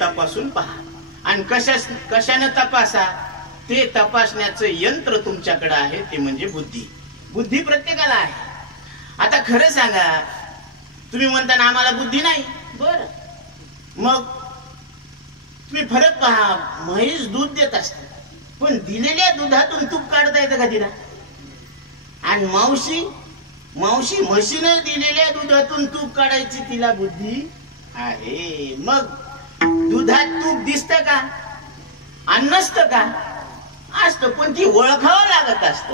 तपासून पहा. आणि कशाने तपासा, ते तपासण्याचं यंत्र तुमच्याकडे आहे, ते म्हणजे बुद्धी. बुद्धी प्रत्येकाला आहे. आता खरं सांगा, तुम्ही म्हणता ना आम्हाला बुद्धी नाही. बर, मग तुम्ही फरक पहा. म्हैस दूध देत असते, पण दिलेल्या दुधातून तूप काढता येतं का तिला? आणि मावशी म्हशीने दिलेल्या दुधातून तूप काढायची, तिला बुद्धी आहे. मग दुधात तूप दिसत का? आणि नसतं का? असतं, पण ती ओळखावं लागत असतं.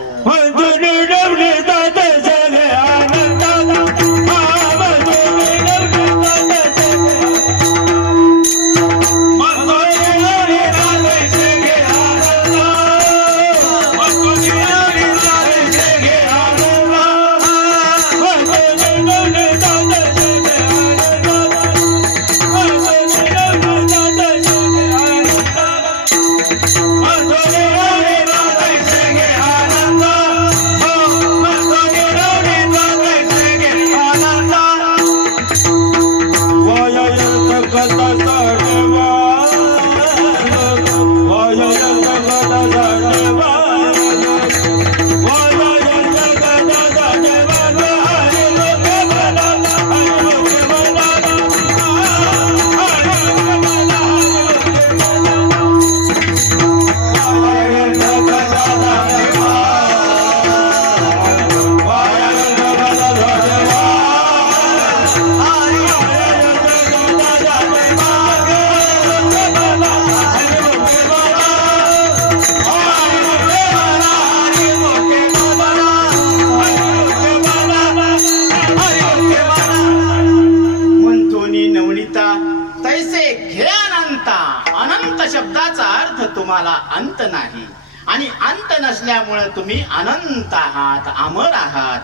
तुम्हाला अंत नाही आणि अंत नसल्यामुळे तुम्ही अनंत आहात, अमर आहात,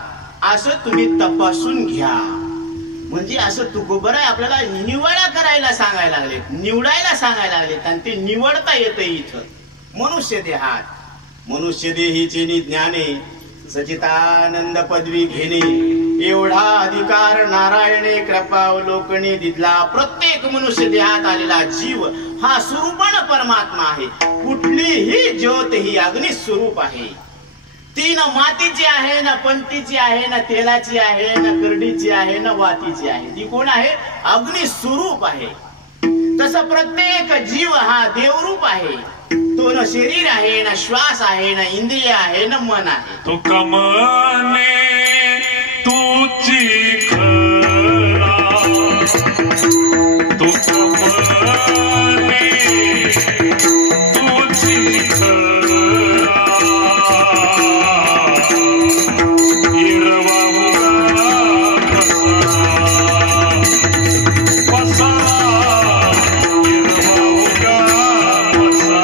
असं तुम्ही तपासून घ्या. म्हणजे असं तुकोबर आहे आपल्याला निवडा करायला सांगायला लागले, निवडायला सांगायला लागलेत आणि ते निवडता येतं इथं मनुष्य देहात। मनुष्य देहीचे ज्ञाने सचितानंद पदवी घेणे एवढा अधिकार नारायणे कृपावलोकने दिला। प्रत्येक मनुष्य देहात आलेला जीव हा स्वरूपान परमात्मा आहे। कुठलीही ज्योत ही अग्नि स्वरूप आहे। ती ना मातीची आहे, ना पंतीची आहे, ना तेलाची आहे, ना करडीची आहे, ना वातीची आहे। ती कोण आहे? अग्नि स्वरूप आहे। तसं प्रत्येक जीव हा देवरूप आहे। तो न शरीर आहे, ना श्वास आहे, ना इंद्रिय आहे, ना मन आहे। तो कमने तुझी खरा, तो कमने तुझी खरा, हिरवा मुगा पसारा, हिरवा मुगा पसारा।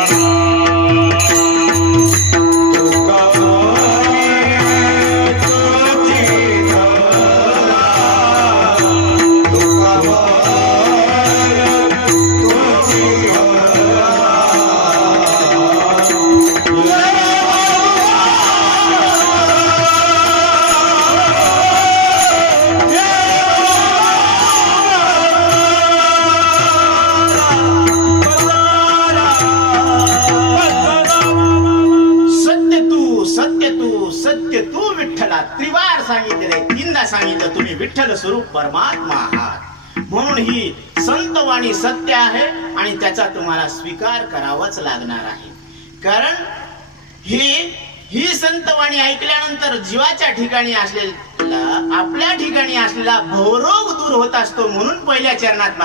त्रिवार सांगितले, तीनदा सांगितलं तुम्ही विठ्ठल स्वरूप परमात्मा आहात। म्हणून ही संतवाणी सत्य आहे आणि त्याचा तुम्हाला स्वीकार करावाच लागणार आहे। कारण ही संतवाणी ऐकल्यानंतर जीवाच्या ठिकाणी असलेला, आपल्या ठिकाणी असलेला भवरोग दूर होत असतो। म्हणून पहिल्या चरणात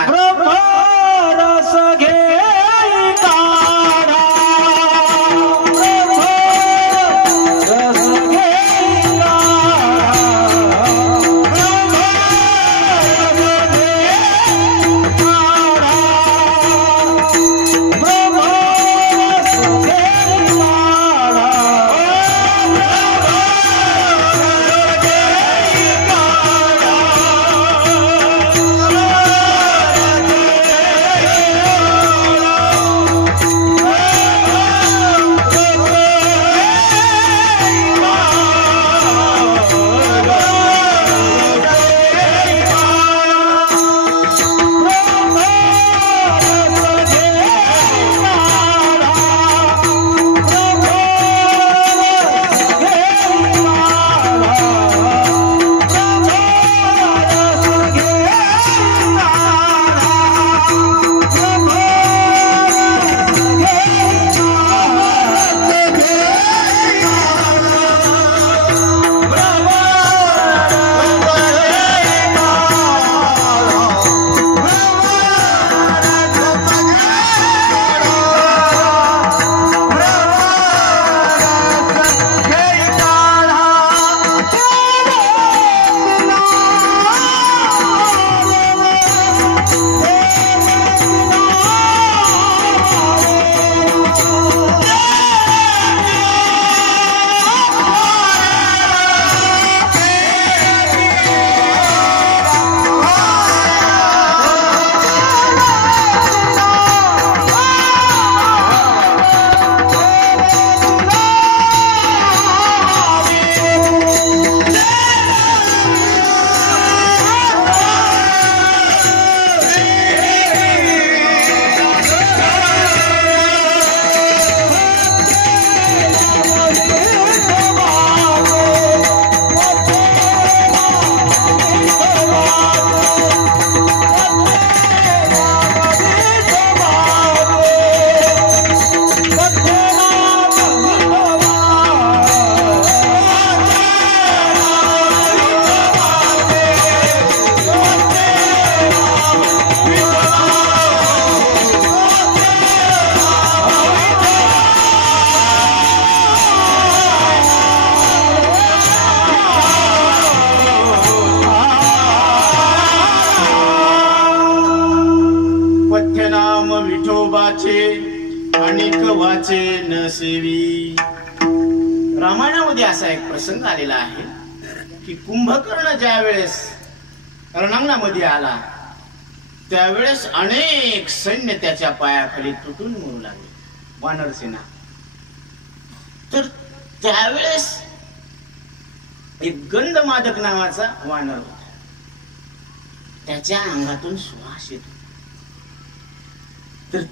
वाचे न सेवी। रामायणामध्ये असा एक प्रसंग आलेला आहे की कुंभकर्ण ज्या वेळेस रणांगणामध्ये आला त्यावेळेस अनेक सैन्य त्याच्या पायाखाली तुटून मरू लागले, वानर सेना. तर त्यावेळेस एक गंधमादक नावाचा वानर होता, त्याच्या अंगातून सुवास येतो. तर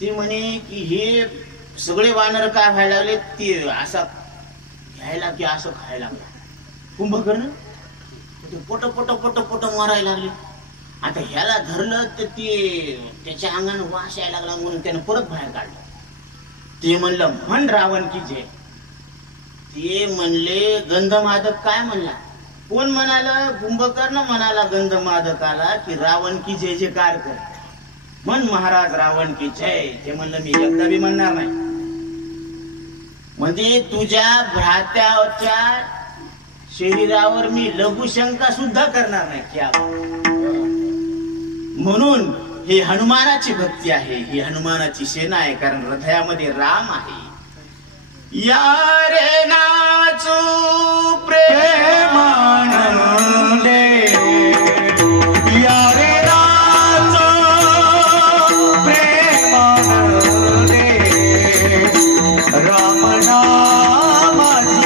ते म्हणे की हे सगळे वानर काय व्हायला लागले, ते असा घ्यायला की असं खायला लागला. कुंभकर्ण पोट पोट पोट पोट मारायला लागले. आता ह्याला धरलं तर ते त्याच्या अंगानं वास यायला लागला, म्हणून त्यानं परत बाहेर काढलं. ते म्हणलं म्हण रावण की जय. ते म्हणले गंधमादक काय म्हणला, कोण म्हणाला, कुंभकर्ण म्हणाला गंधमादकाला की रावण की जय जयकार कर, म्हण महाराज रावण की जय. ते म्हणलं मी एकदा बी म्हणणार नाही. म्हणजे तुझ्या भ्रात्याच्या शरीरावर मी लघुशंका सुद्धा करणार नाही. क्या म्हणून ही हनुमानाची भक्ती आहे, ही हनुमानाची सेना आहे, कारण हृदयामध्ये राम आहे. यारे नाचू प्रेमानंदे, यारे नाचू प्रेमानंदे, राम नामाची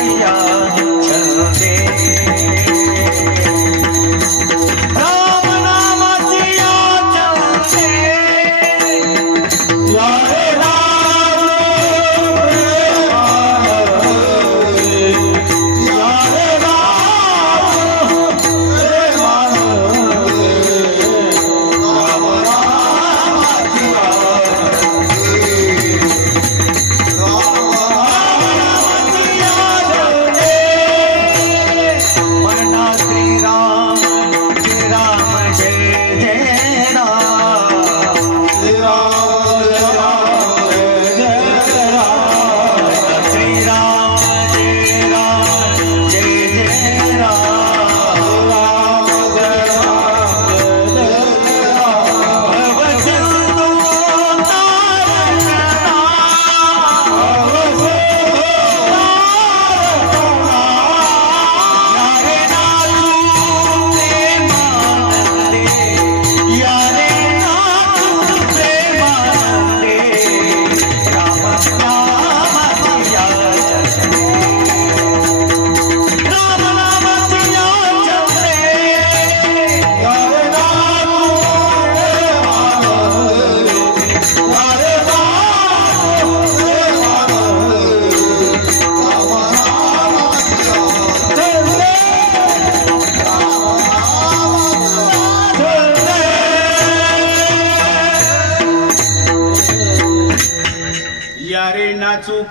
छंदे, राम नामाची छंदे, यारे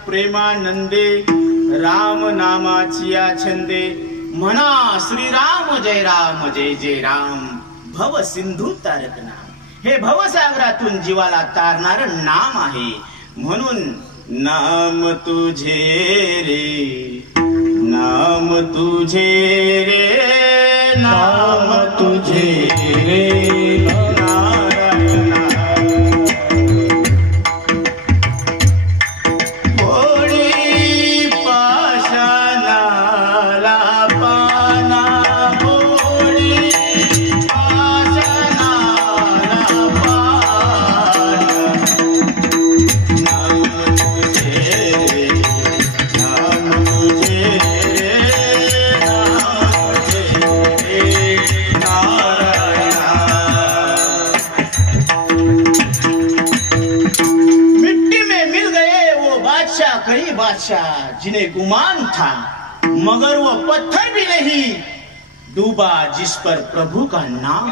प्रेमानंदे, राम नामाची छंदे, म्हणा श्रीराम जय राम जय जय राम, भव सिंधू तारक नाम. हे भवसागरातून जीवाला तारणार नाम आहे. म्हणून नाम तुझे रे, नाम तुझे रे, नाम तुझे रे, जिन्हें गुमान था मगर वो पत्थर भी नहीं डूबा जिस पर प्रभु का नाम.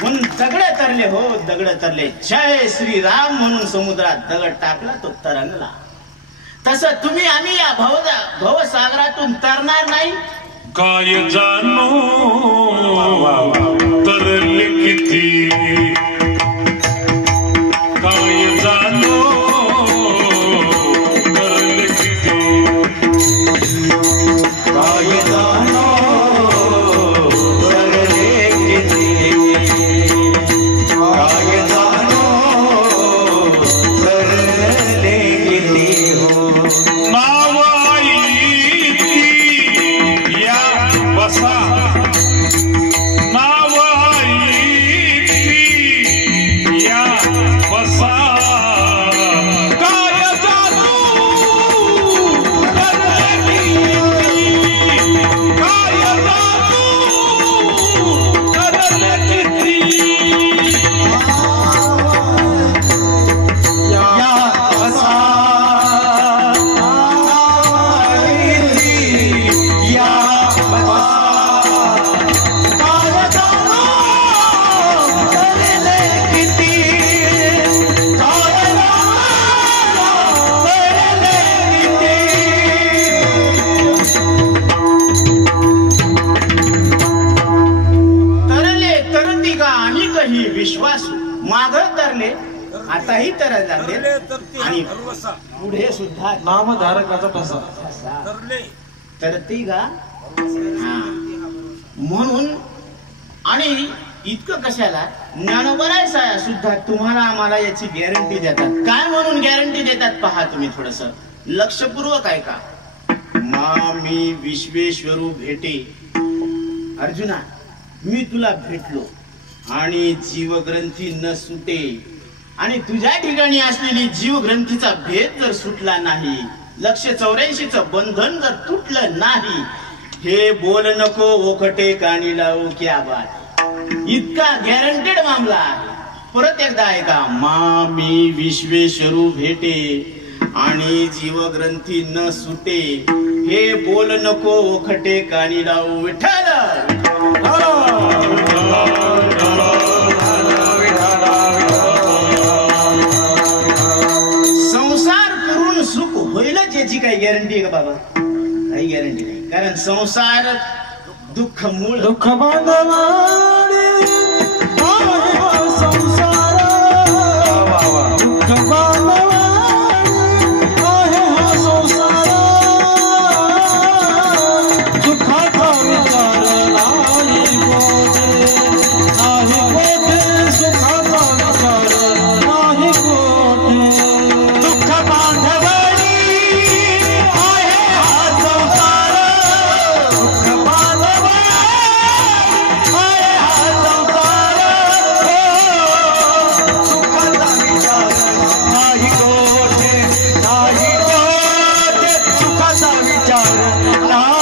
पण दगड तरले हो, दगड तरले, जय श्रीराम म्हणून समुद्रात दगड टाकला तो तरंगला. तसं तुम्ही आम्ही या भवसागरातून तरणार नाही. काय जानो तरले किती, काय जानो या ठसाही तर लागेल आणि पुढे सुद्धा नामधारकाचा ठसा तर ती का म्हणून. आणि इतकं कशाला ज्ञानोबराय सुद्धा तुम्हाला आम्हाला याची गॅरंटी देतात. काय म्हणून गॅरंटी देतात पहा तुम्ही थोडस लक्षपूर्वक ऐका. मी विश्वेश्वरू भेटे अर्जुना, मी तुला भेटलो आणि जीवग्रंथी न सुटे आणि तुझ्या ठिकाणी असलेली जीवग्रंथीचा भेद जर सुटला नाही, 184च बंधन जर तुटलं नाही, हे बोल नको ओखटे कानी लावू क्या बात. इतका गॅरंटेड मामला आहे. परत एकदा ऐका. मी विश्वेश्वरू भेटे आणि जीवग्रंथी न सुटे, हे बोल नको ओखटे कानी लावू. विठ्ठल संसार करून सुख होईलच याची काही गॅरंटी आहे का बाबा? काही गॅरंटी नाही. कारण संसार दुःख मूळ. दुःख बांधवाडे संसार, दुःख बांधवाडे आहे हा संसार. सुखाचा विचार नाही कोठे, नाही कोठे सुखाचा विचार नाही कोठे. दुःख बांधवाडी आहे हा संसार, दुःख बांधवाडी आहे हा संसार. सुखाचा विचार नाही कोठे, नाही कोठे सुखाचा विचार नाही.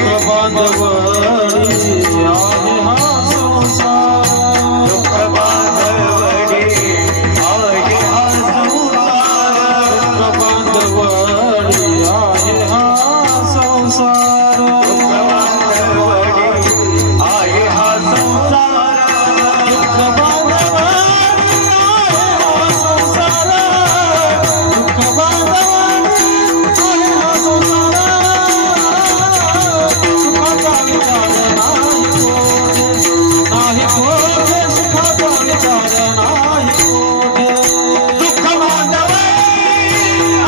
दुःख बांधवाडी आहे हा संसार, दुःख बांधवाडी आहे हा संसार. दुःख बांधवाडी आहे हा संसार, दुःख बांधवाडी आहे हा संसार. दुःख बांधवाडी आहे हा संसार, दुःख बांधवाडी आहे हा संसार. सुखाचा विचार नाही कोठे, नाही कोठे सुखाचा विचार नाही कोठे. दुःख बांधवाडी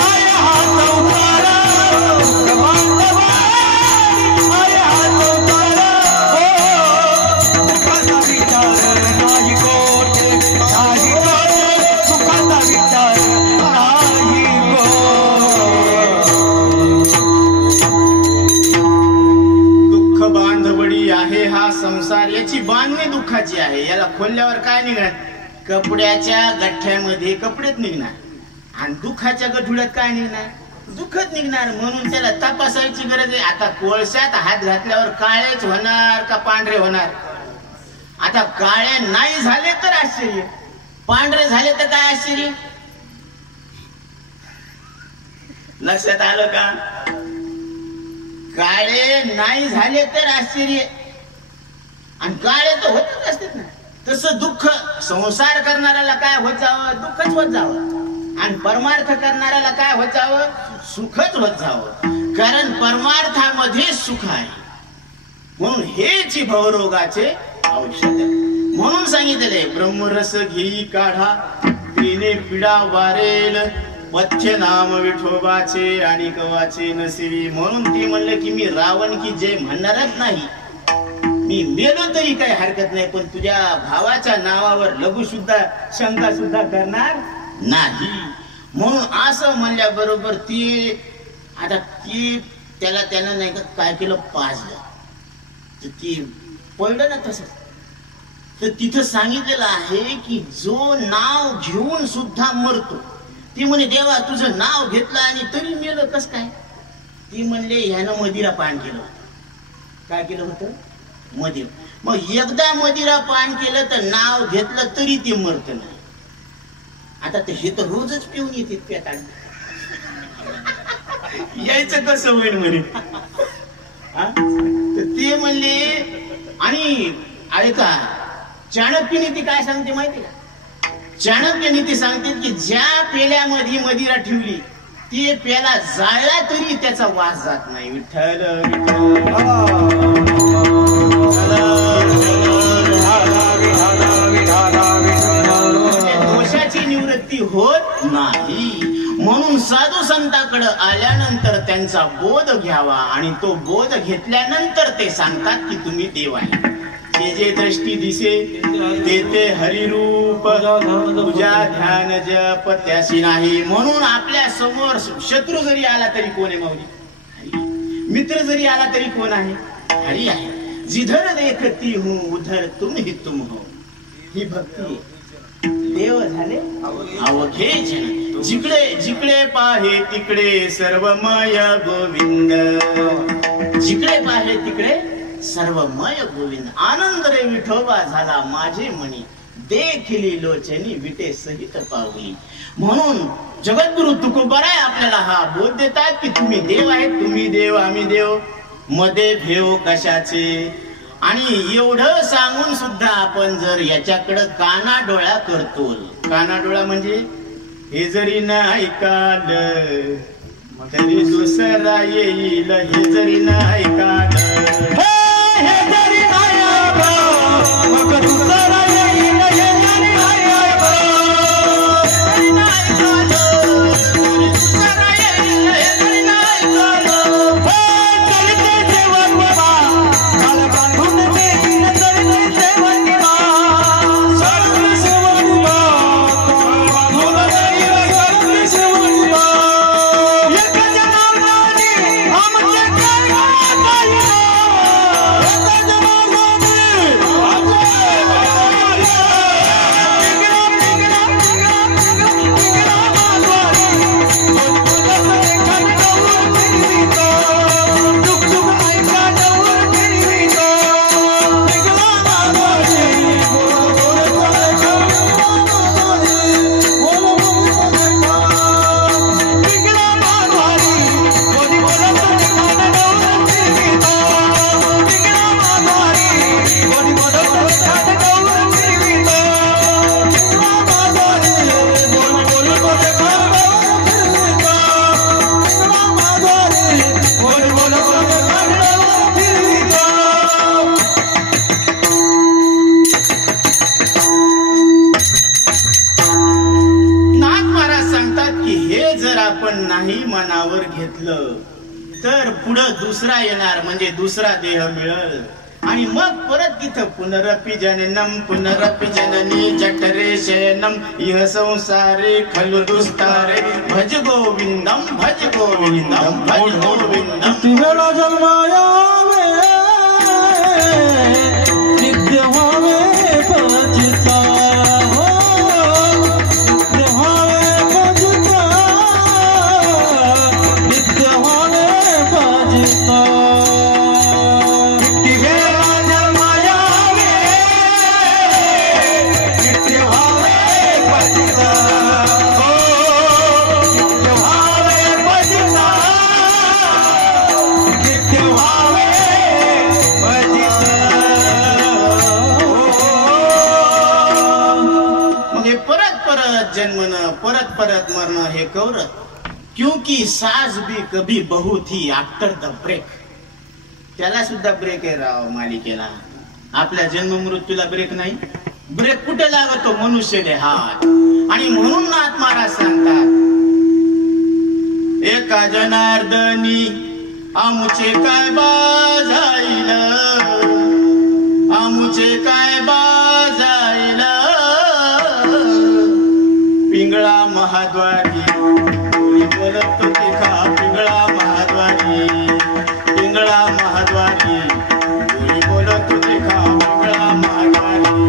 आहे हा संसार, दुःख बांधवाडी आहे हा संसार. सुखाचा विचार नाही कोठे, नाही कोठे सुखाचा विचार नाही दुःख बांधवडी आहे हा संसार. याची बांधणी दुःखाची आहे. याला खोलल्यावर काय निघणार? कपड्याच्या गठ्ठ्यामध्ये कपडेच निघणार आणि दुःखाच्या गठुड्यात काय निघणार? दुःखच निघणार. म्हणून त्याला तपासायची गरज आहे. आता कोळशात हात घातल्यावर काळेच होणार का पांढरे होणार? आता काळे नाही झाले तर आश्चर्य, पांढरे झाले तर काय आश्चर्य? लक्षात आलं का? काळे नाही झाले तर आश्चर्य आणि काळे तर होतच असतात ना. तसं दुःख संसार करणाऱ्याला काय होत जावं? दुःखच होत जावं. आणि परमार्थ करणाऱ्याला काय होत जावं? सुखच होत जावं. कारण परमार्थामध्ये सुख आहे. म्हणून हेच भवरोगाचे औषध. म्हणून सांगितले ब्रह्मरस घेई काढा, तिने पिडा वारेल, पथ्य नाम विठोबाचे आणि कवाचे नसेवी. म्हणून ती म्हणलं की मी रावण की जय म्हणणारच नाही. मी मेलो तरी काही हरकत नाही, पण तुझ्या भावाच्या नावावर लघु सुद्धा शंका सुद्धा करणार नाही. म्हणून असं म्हणल्याबरोबर ती आता ती त्यानं नाही का काय केलं? पाजलं. तर ती पडलं ना तसं. तर तिथं सांगितलेलं आहे की जो नाव घेऊन सुद्धा मरतो, ती म्हणे देवा तुझं नाव घेतलं आणि तरी मेलं कस काय? ती म्हणले ह्यानं मदिरा पान केलं होतं. काय केलं होतं? मदिरा. मग एकदा मदिरा पान केलं तर नाव घेतलं तरी ते मरत नाही. आता ते हे तर रोजच पिऊन येते पेटाड. यायचं कसं होईल म्हणे? तर ते म्हणले. आणि ऐका चाणक्य नीती काय सांगते माहिती का? चाणक्य नीती सांगते की ज्या पेल्यामध्ये मदिरा ठेवली ते पेला जाळला तरी त्याचा वास जात नाही. विठ्ठल होत नाही. म्हणून साधू संतांकडे आल्यानंतर त्यांचा बोध घ्यावा आणि तो बोध घेतल्यानंतर ते सांगतात की तुम्ही देव आहे. जे जे दृष्टी दिसे ते हरिरूप तुझ्या ध्यान जप त्याशी नाही. म्हणून आपल्या समोर शत्रू जरी आला तरी कोण आहे माऊली? मित्र जरी आला तरी कोण आहे? हरी आहे. जिधर देखती हूं उधर तुम ही तुम हो. ही भक्ती देव झाले अवघे जन. जिकडे जिकडे पाहे तिकडे सर्वमय गोविंद. जिकडे पाहे तिकडे सर्वमय गोविंद. आनंद रे विठोबा झाला माझे मनी. देखिली लोचनी विटे सहित पावली. म्हणून जगद्गुरु तुकोबाराय आपल्याला हा बोध देतात की तुम्ही देव आहे. तुम्ही देव आम्ही देव. मध्ये भेव कशाचे. आणि एवढं सांगून सुद्धा आपण जर याच्याकडे कानाडोळा करतो. कानाडोळा म्हणजे हे जरी नाही ऐकाल तरी दुसरा येईल. हे जरी नाही ऐकाल हे जरी नाही ऐकलं मग दुसरा येईल. हे जरी नाही ऐकलं तरी नाही ऐकलं दुसरा येईल. हे जरी नाही ऐकलं चलते जेवण बाबा काल बांधून देईल. चलते जेवण बाबा सगळी सेवण बाबा बांधून देईल. सगळी सेवण बाबा एक जनार्दनी आमचे काय नाही मनावर घेतलं तर पुढं दुसरा येणार म्हणजे दुसरा देह मिळेल. आणि मग परत तिथं पुनरपि जननम पुनरपि जननी जठरे शयनम इह संसारे खलु दुस्तारे भज गोविंदम भज गोविंदम भज गोविंदम. किती वेळा जन्मायावे नित्य व्हावे भजिता. नित्य व्हावे भजिता. नित्य व्हावे भजिता. किती वेळा जन्मायावे नित्य व्हावे भजिता. नित्य व्हावे भजिता. नित्य व्हावे भजिता. मग हे परत परत जन्मन परत परत मरण हे कौर. क्योंकि साज भी कभी बहुत ही आफ्टर द ब्रेक. त्याला सुद्धा ब्रेक आहे राव मालिकेला. आपल्या जन्म मृत्यूला ब्रेक नाही. ब्रेक कुठे लागतो? मनुष्य देहात. आणि म्हणून नाथ महाराज सांगतात एका जनार्दनी आमुचे काय बाजाईल. आमुचे काय बाजाईल. पिंगळा महाद्वारी बोलत होते का. पिंगळा महाद्वारी. पिंगळा महाद्वारी बोलत होते का. पिंगळा महाद्वारी.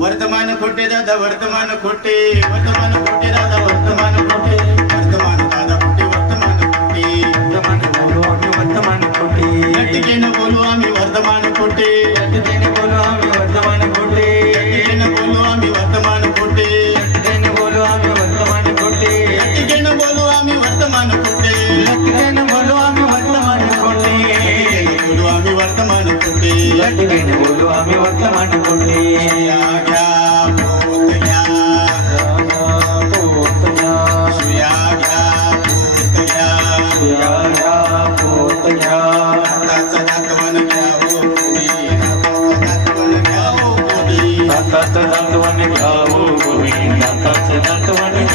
वर्तमान खोटे दादा वर्तमान खोटे. वर्तमान खोटे दादा वर्तमान खोटे. वर्तमान दादा खोटे. वर्तमान खोटे. वर्तमान खोटे. लटकेनं बोलू आम्ही वर्तमान खोटे. लटकेने बोलू आम्ही वर्तमान खोटे. लटकेनं बोलू आम्ही वर्तमान खोटे. लटकेने बोलू आम्ही वर्तमान खोटे. लटकेनं बोलू आम्ही वर्तमान खोटे. लटकेने बोलू आम्ही वर्तमान खोटे. बोलू आम्ही वर्तमान खोटे. लटकेने बोलू आम्ही वर्तमान खोटे. या घ्या पोत घ्या. पोत घ्या. सुया घ्या पोत घ्या. सुया घ्या पोत घ्या. हाताचं दातवण घ्या हो कोणी. हाताचं दातवण घ्या हो कोणी. हातात दातवण घ्या हो गोविंद. हातात दातवण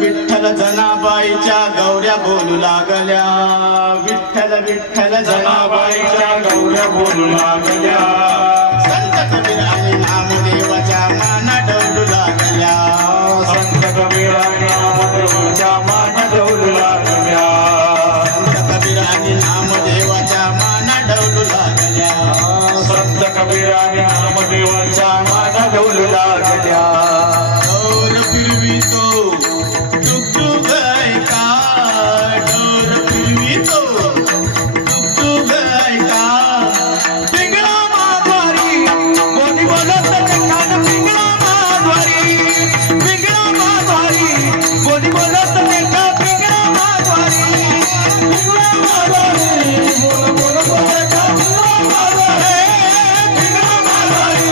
विठ्ठल जनाबाईच्या गौऱ्या बोलू लागल्या विठ्ठल विठ्ठल जनाबाईच्या गौऱ्या बोलू लागल्या संत कबीर आणि नामदेवाच्या माना डोलू लागल्या संत कबीर आणि नामदेवाच्या माना डोलू लागल्या संत कबीर आणि नामदेवाच्या माना डोलू लागल्या संत कबीर आणि नामदेवाच्या माना डोलू लागल्या डोर फिरवितो डुगडुग ऐका डोर फिरवितो डुगडुग ऐका पिंगळा माधवारी कोणी बोलत कान पिंगळा माधवारी कोणी बोलत का पिंगळा माधवारी बोल बोल का पिंगळा माधवारी पिंगळा माधवारी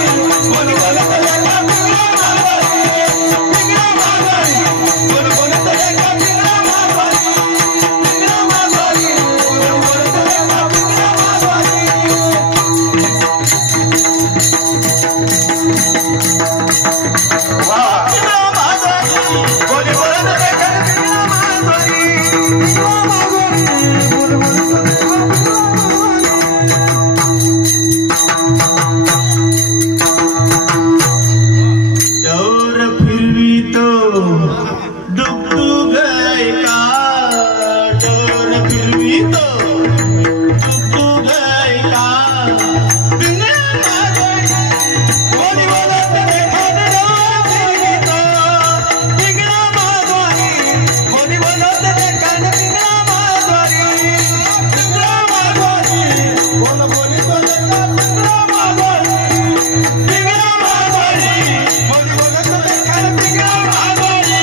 बोल बोल का पिंगळा माधवारी पिंगळा माधवारी बोल बोल का पिंगळा माधवारी पिंगळा माधवारी बोल बोल का पिंगळा माधवारी डोर फिरवितो डुगडुग ऐका डोर फिरवितो डुगडुग ऐका पिंगळा माधवारी कोणी बोलत कान फिरवितो पिंगळा माधवारी कोणी बोलत कान पिंगळा माधवारी बोल बोल बोलत पिंगळा माधवारी पिंगळा माधवारी कोणी बोलत कान पिंगळा माधवारी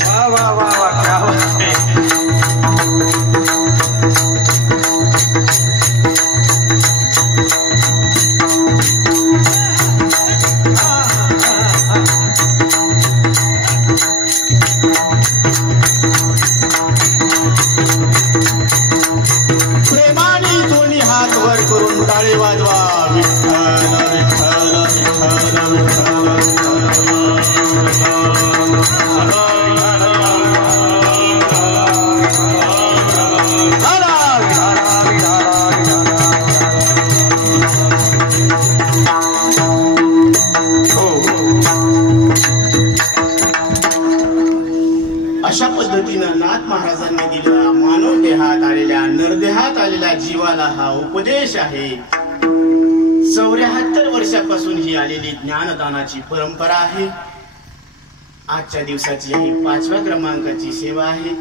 वा वा वा वा वा वा क्या बात है प्रेमाने दोन्ही हात वर करून टाळे वाजवा विठ्ठल विठ्ठल विठ्ठल अशा पद्धतीनं नाथ महाराजांनी दिलेला मानव देहात आलेल्या नरदेहात आलेल्या जीवाला हा उपदेश आहे 74 वर्षापासून ही आलेली ज्ञानदानाची परंपरा आहे. आजच्या दिवसाची ही 5व्या क्रमांकाची सेवा आहे.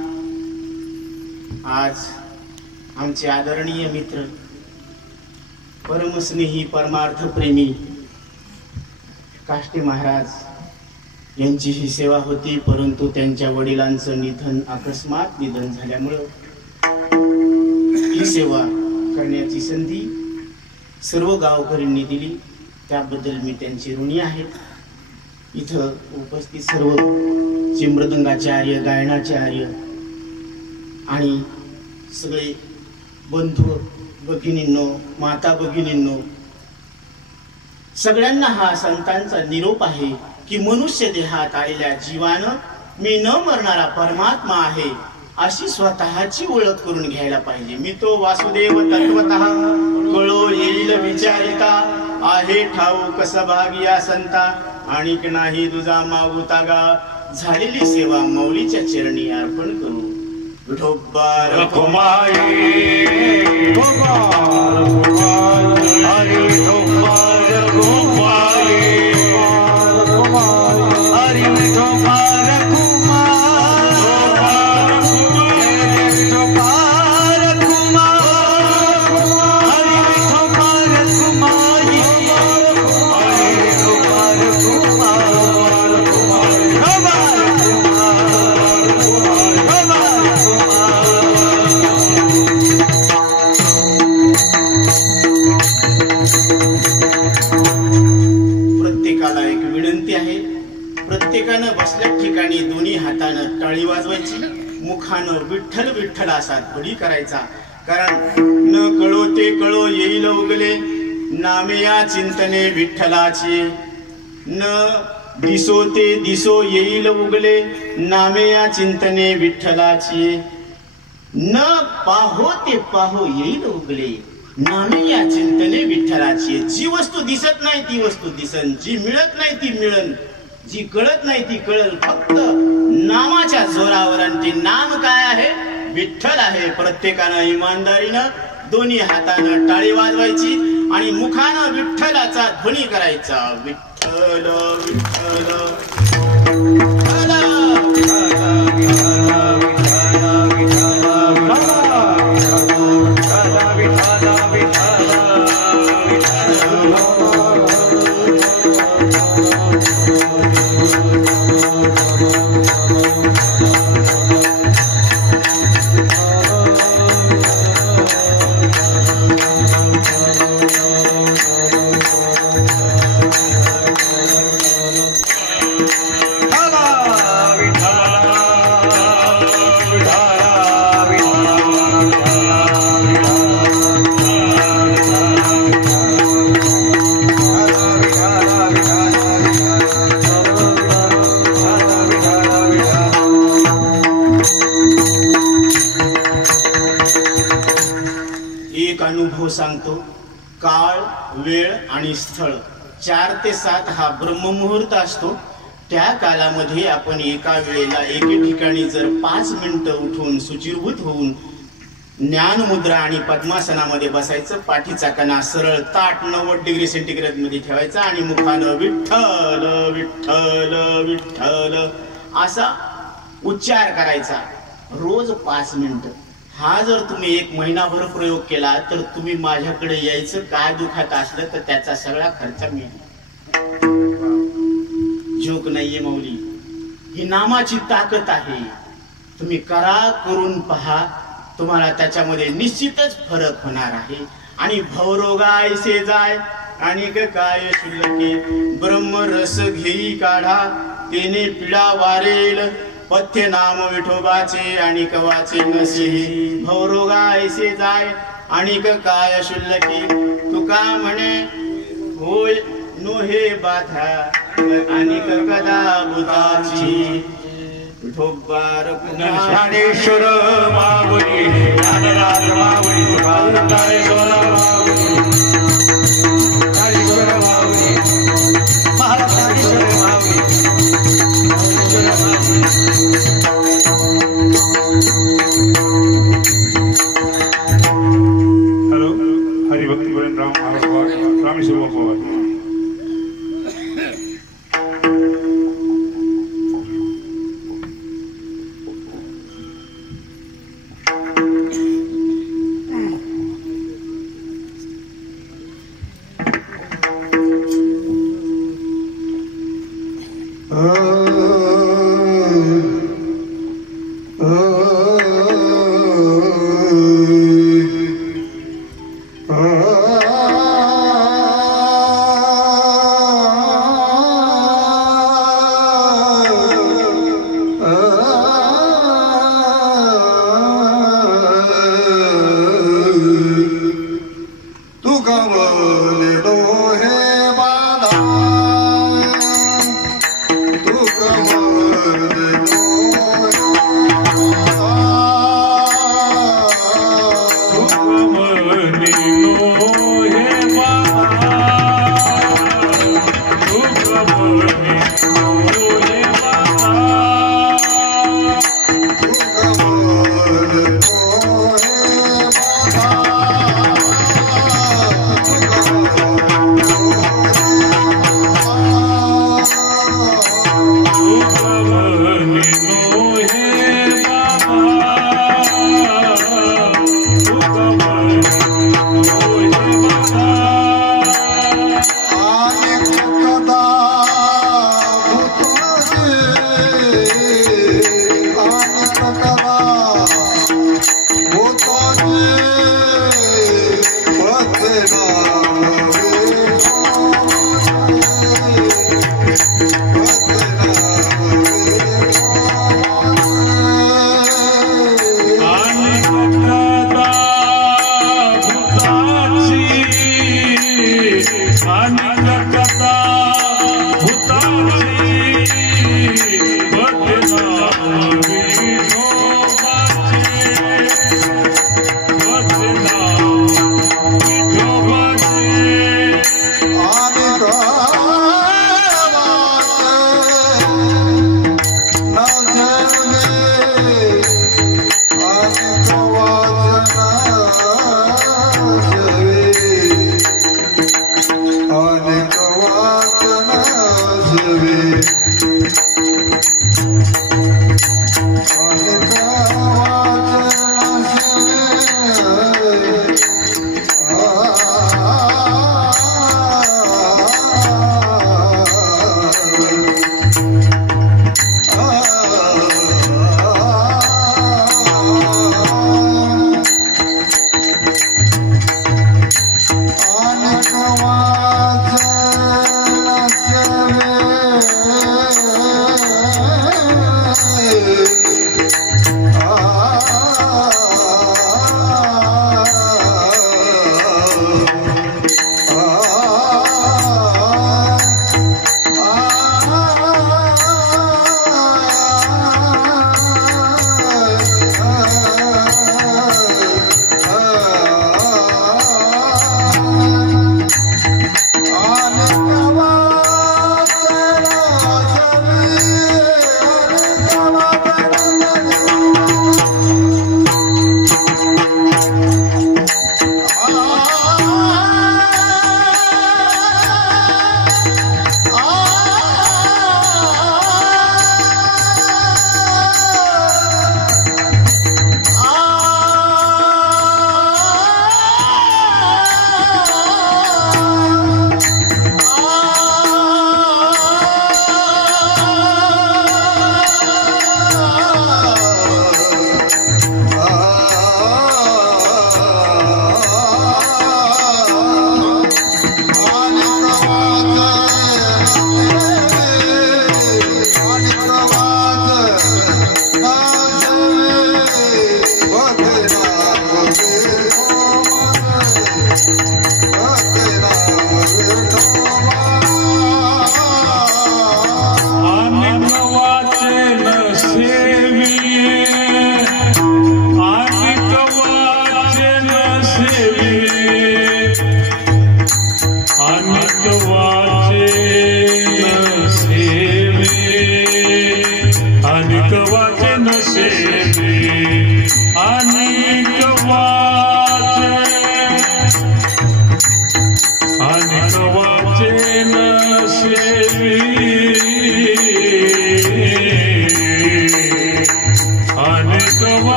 आज आमचे आदरणीय मित्र परमस्नेही परमार्थ प्रेमी काष्टे महाराज यांची ही सेवा होती, परंतु त्यांच्या वडिलांचं निधन अकस्मात निधन झाल्यामुळं ही सेवा करण्याची संधी सर्व गावकऱ्यांनी दिली, त्याबद्दल मी त्यांची ऋणी आहे. इथं उपस्थित सर्व चिमृदंगाचार्य गायनाचार्य आणि सगळे बंधू भगिनींनो माता भगिनींनो सगळ्यांना हा संतांचा निरोप आहे की मनुष्य देहात आलेल्या जीवानं मी न मरणारा परमात्मा आहे अशी स्वतःची ओळख करून घ्यायला पाहिजे. मी तो वासुदेव तत्वतः कळो येईल विचारिता आहे ठाऊक सहभागी या संता आणि नाही तुझा मागुता झालेली सेवा मौलीच्या चरणी अर्पण करू. विठोबा रखुमाई हरी विठोबा रखुमाई हरी विठोबा मुखानं विठ्ठल विठ्ठल असा ध्वनी करायचा. कारण न कळो ते कळो येईल उगले नामे या चिंतने विठ्ठलाची. न दिसो ते दिसो येईल उगले नामे या चिंतने विठ्ठलाची. न पाहो ते पाहो येईल उगले नामे या चिंतने विठ्ठलाची. जी वस्तू दिसत नाही ती वस्तू दिसन, जी मिळत नाही ती मिळन, जी कळत नाही ती कळल. फक्त नामाच्या जोरावर. आणि ते नाम काय आहे? विठ्ठल आहे. प्रत्येकानं इमानदारीनं दोन्ही हातानं टाळी वाजवायची आणि मुखानं विठ्ठलाचा ध्वनी करायचा. विठ्ठल विठ्ठल सांगतो. काळ, वेळ आणि स्थळ 4 ते 7 हा ब्रह्ममुहूर्त असतो. त्या कालामध्ये आपण एका वेळेला एके ठिकाणी जर 5 मिनिटं उठून शुचिर्भूत होऊन ज्ञानमुद्रा आणि पद्मासनामध्ये बसायचं. पाठीचा कणा सरळ ताट 90 डिग्री सेंटीग्रेड मध्ये ठेवायचा आणि मुखानं विठ्ठल विठ्ठल विठ्ठल असा उच्चार करायचा रोज 5 मिनिटं. हा जर तुम्ही 1 महिनाभर प्रयोग केला तर तुम्ही माझ्याकडे यायचं. काय दुखात असलं तर त्याचा सगळा खर्च मिळेल. जोक नाहीये मौली, ही नामाची ताकद आहे. तुम्ही करा, करून पहा, तुम्हाला त्याच्यामध्ये निश्चितच फरक होणार आहे. आणि भवरोगायसे जाय आणि काय शुल्लके ब्रह्मरस घेई काढा तेने पिढा वारेल. पथ्य नाम विठोबाचे आणि कवाचे नसे. भवरोगायसे जाय आणि काय शुल्लके तुका म्हणे होय नो हे बाधा आणि कदा बुधाची. विठोबार ज्ञानेश्वर माऊली ज्ञानराज माऊली ज्ञानेश्वर माऊली महाराज माऊली. हॅलो, हरिभक्तीपर्यंत रामेश्वर बाबा. Name